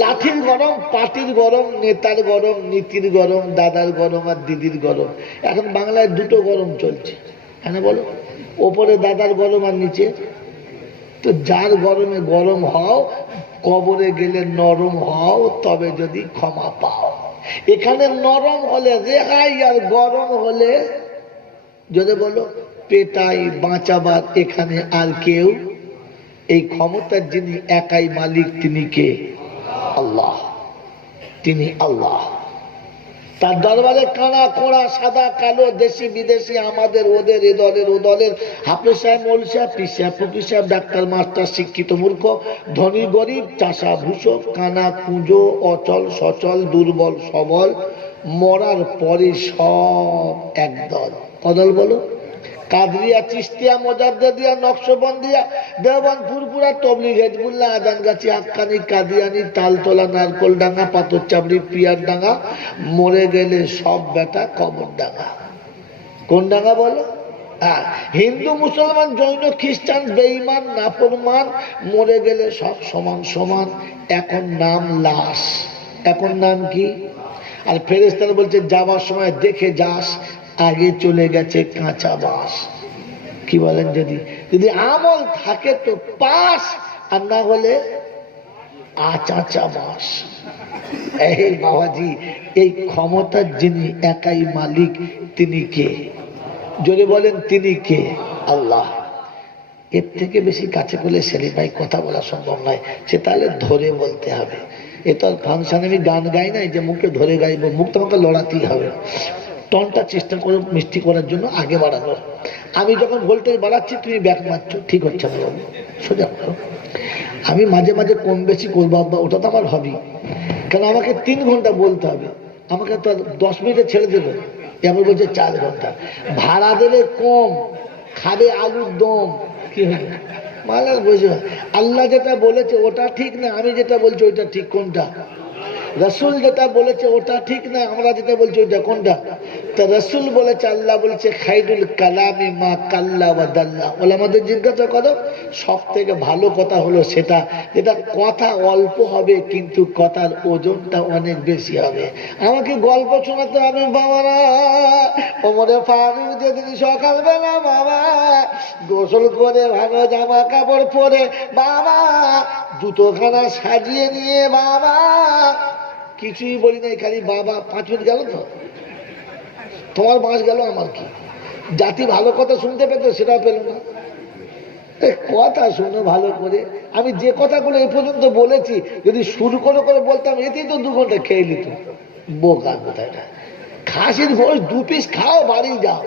লাঠির গরম, পাটির গরম, নেতার গরম, নীতির গরম, দাদার গরম আর দিদির গরম। এখন বাংলায় দুটো গরম চলছে, হ্যাঁ বলো? ওপরে দাদার গরম আর নিচে। তো যার গরমে গরম হও, কবরে গেলে নরম হও, তবে যদি ক্ষমা পাও। এখানে নরম হলে রেহাই, আর গরম হলে যদি বলো পেটাই, বাঁচাবার এখানে আর কেউ। এই ক্ষমতার যিনি একাই মালিক, তিনি কে? আল্লাহ। তিনি আল্লাহ। তার দরবারে কানা কোড়া, সাদা কালো, দেশি বিদেশি, আমাদের ওদের, এ দলের ও দলের, হাফেজ সাহেব, মৌল সাহেব, পীর সাহেব, ফকির সাহেব, ডাক্তার, মাস্টার, শিক্ষিত মূর্খ, ধনী গরিব, চাষা ভূষক, কানা কুঁজো, অচল সচল, দুর্বল সবল, মরার পরে সব একদল। কদল বলো? কাদরিয়া, চিস্তিয়া, মোজাদ্দেদিয়া, নকশবন্দিয়া, দেওবন্দ, ফুরফুরা, তবলিগ, হেজবুল্লাহ, আদানগাছি, আক্কানি, কাদিয়ানি, তালতলা, নারকোলডাঙ্গা, পাথর চাবড়ি, পিয়ার ডাঙ্গা, মরে গেলে সব বেটা কবর ডাঙ্গা। কোন ডাঙ্গা বলো? হ্যাঁ, হিন্দু, মুসলমান, জৈন, খ্রিস্টান, বেঈমান, নাফরমান, মরে গেলে সব সমান সমান। এখন নাম লাশ, এখন নাম কি? আর ফেরেশতারা বলছে যাবার সময় দেখে যাস, আগে চলে গেছে কাঁচা বাস। কি বলেন? যদি আমল থাকে তো পাস, আর না হলে আচাচা বাস। এই বাবাজি, এই ক্ষমতার যিনি একাই মালিক, তিনি কে? যদি বলেন তিনি কে? আল্লাহ। এর থেকে বেশি কাছে করলে সেলিম ভাই কথা বলা সম্ভব নয়, সে তাহলে ধরে বলতে হবে। এ তো ফাংশনে আমি গান গাই নাই যে মুখে ধরে গাইবো, মুখ তোমাকে লড়াতেই হবে। টনটা চেষ্টা করো মিষ্টি করার জন্য, আগে বাড়ানো। আমি যখন ভোল্টেজ বাড়াচ্ছি তুমি ব্যাক মারছো, ঠিক হচ্ছে না বাবু, সোজা করো। আমি মাঝে মাঝে কম বেশি করবো আব্বা, ওটা তো আমার হবি। কেন আমাকে 3 ঘন্টা বলতে হবে, আমাকে তো 10 মিনিটে ছেড়ে দেবে। এমন বলছে 4 ঘন্টা ভাড়া দেবে, কম খাবে আলুর দম, কি হবে? মালার বুঝো, আল্লাহ যেটা বলেছে ওটা ঠিক না, আমি যেটা বলছি ওইটা ঠিক। কোনটা? রসুল যেটা বলেছে ওটা ঠিক না, আমরা যেটা বলছি ওইটা কোনটা? তা রসুল বলেছে, আল্লাহ বলেছে খাইরুল কালামি মা কাল্লা ওয়া দাল্লা। বলে আমাদের জিজ্ঞাসা করো, সব থেকে ভালো কথা হলো সেটা যেটা কথা অল্প হবে কিন্তু কথার ওজনটা অনেক বেশি হবে। আমাকে গল্প শোনাতে হবে বাবারা। ওমরে ফারুক যেদিন সকালবেলা বাবা গোসল করে ভালো জামা কাপড় পরে বাবা জুতোখানা সাজিয়ে নিয়ে বাবা, কিছুই বলি নাই, খালি বাবা 5 মিনিট গেল তো তোমার বাঁশ গেল, আমার কি? জাতি ভালো কথা শুনতে পেত, সেটাও পেল না। কথা শুনো ভালো করে। আমি যে কথাগুলো এই পর্যন্ত বলেছি যদি শুরু করে বলতাম, এতেই তো 2 ঘন্টা খেয়ে নিত। বোকা কোথায়। খাসির গোশ 2 পিস খাও, বাড়ি যাও,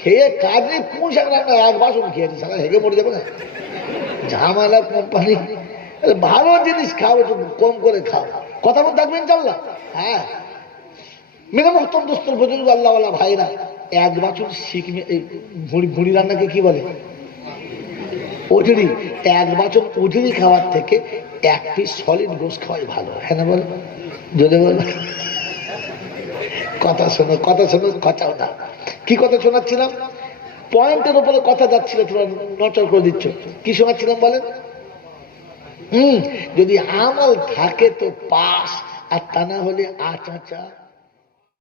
খেয়ে কাজ নেই, কোন শাক রান্না 1 বাসন খেয়েছে, সারা হেগে মরে যাবে না, ঝামেলা কোম্পানি। ভালো জিনিস খাও, একটু কম করে খাও, কথা বলতে থাকবেন চাল্লা। হ্যাঁ, মেরে মোহতম দোস্তর বুজুর্গ আল্লাহওয়ালা ভাইরা, 1 বাছর শিখবে। ভুড়ি রান্নাকে কি বলে? উঠড়ি। 1 বাছর উঠড়ি খাওয়ার থেকে 1 পিস সলিড গোশ খাওয়াই ভালো। হ্যাঁ না বল, যদি বল, কথা শোনো, কথা শোনো, কথাও না। কি কথা শোনাচ্ছিলাম? পয়েন্টের উপরে কথা যাচ্ছিল, তোমরা নচর করে দিচ্ছ। কি শোনাচ্ছিলাম বলেন? যদি আমল থাকে তো পাস, আর তা না হলে আচাচা।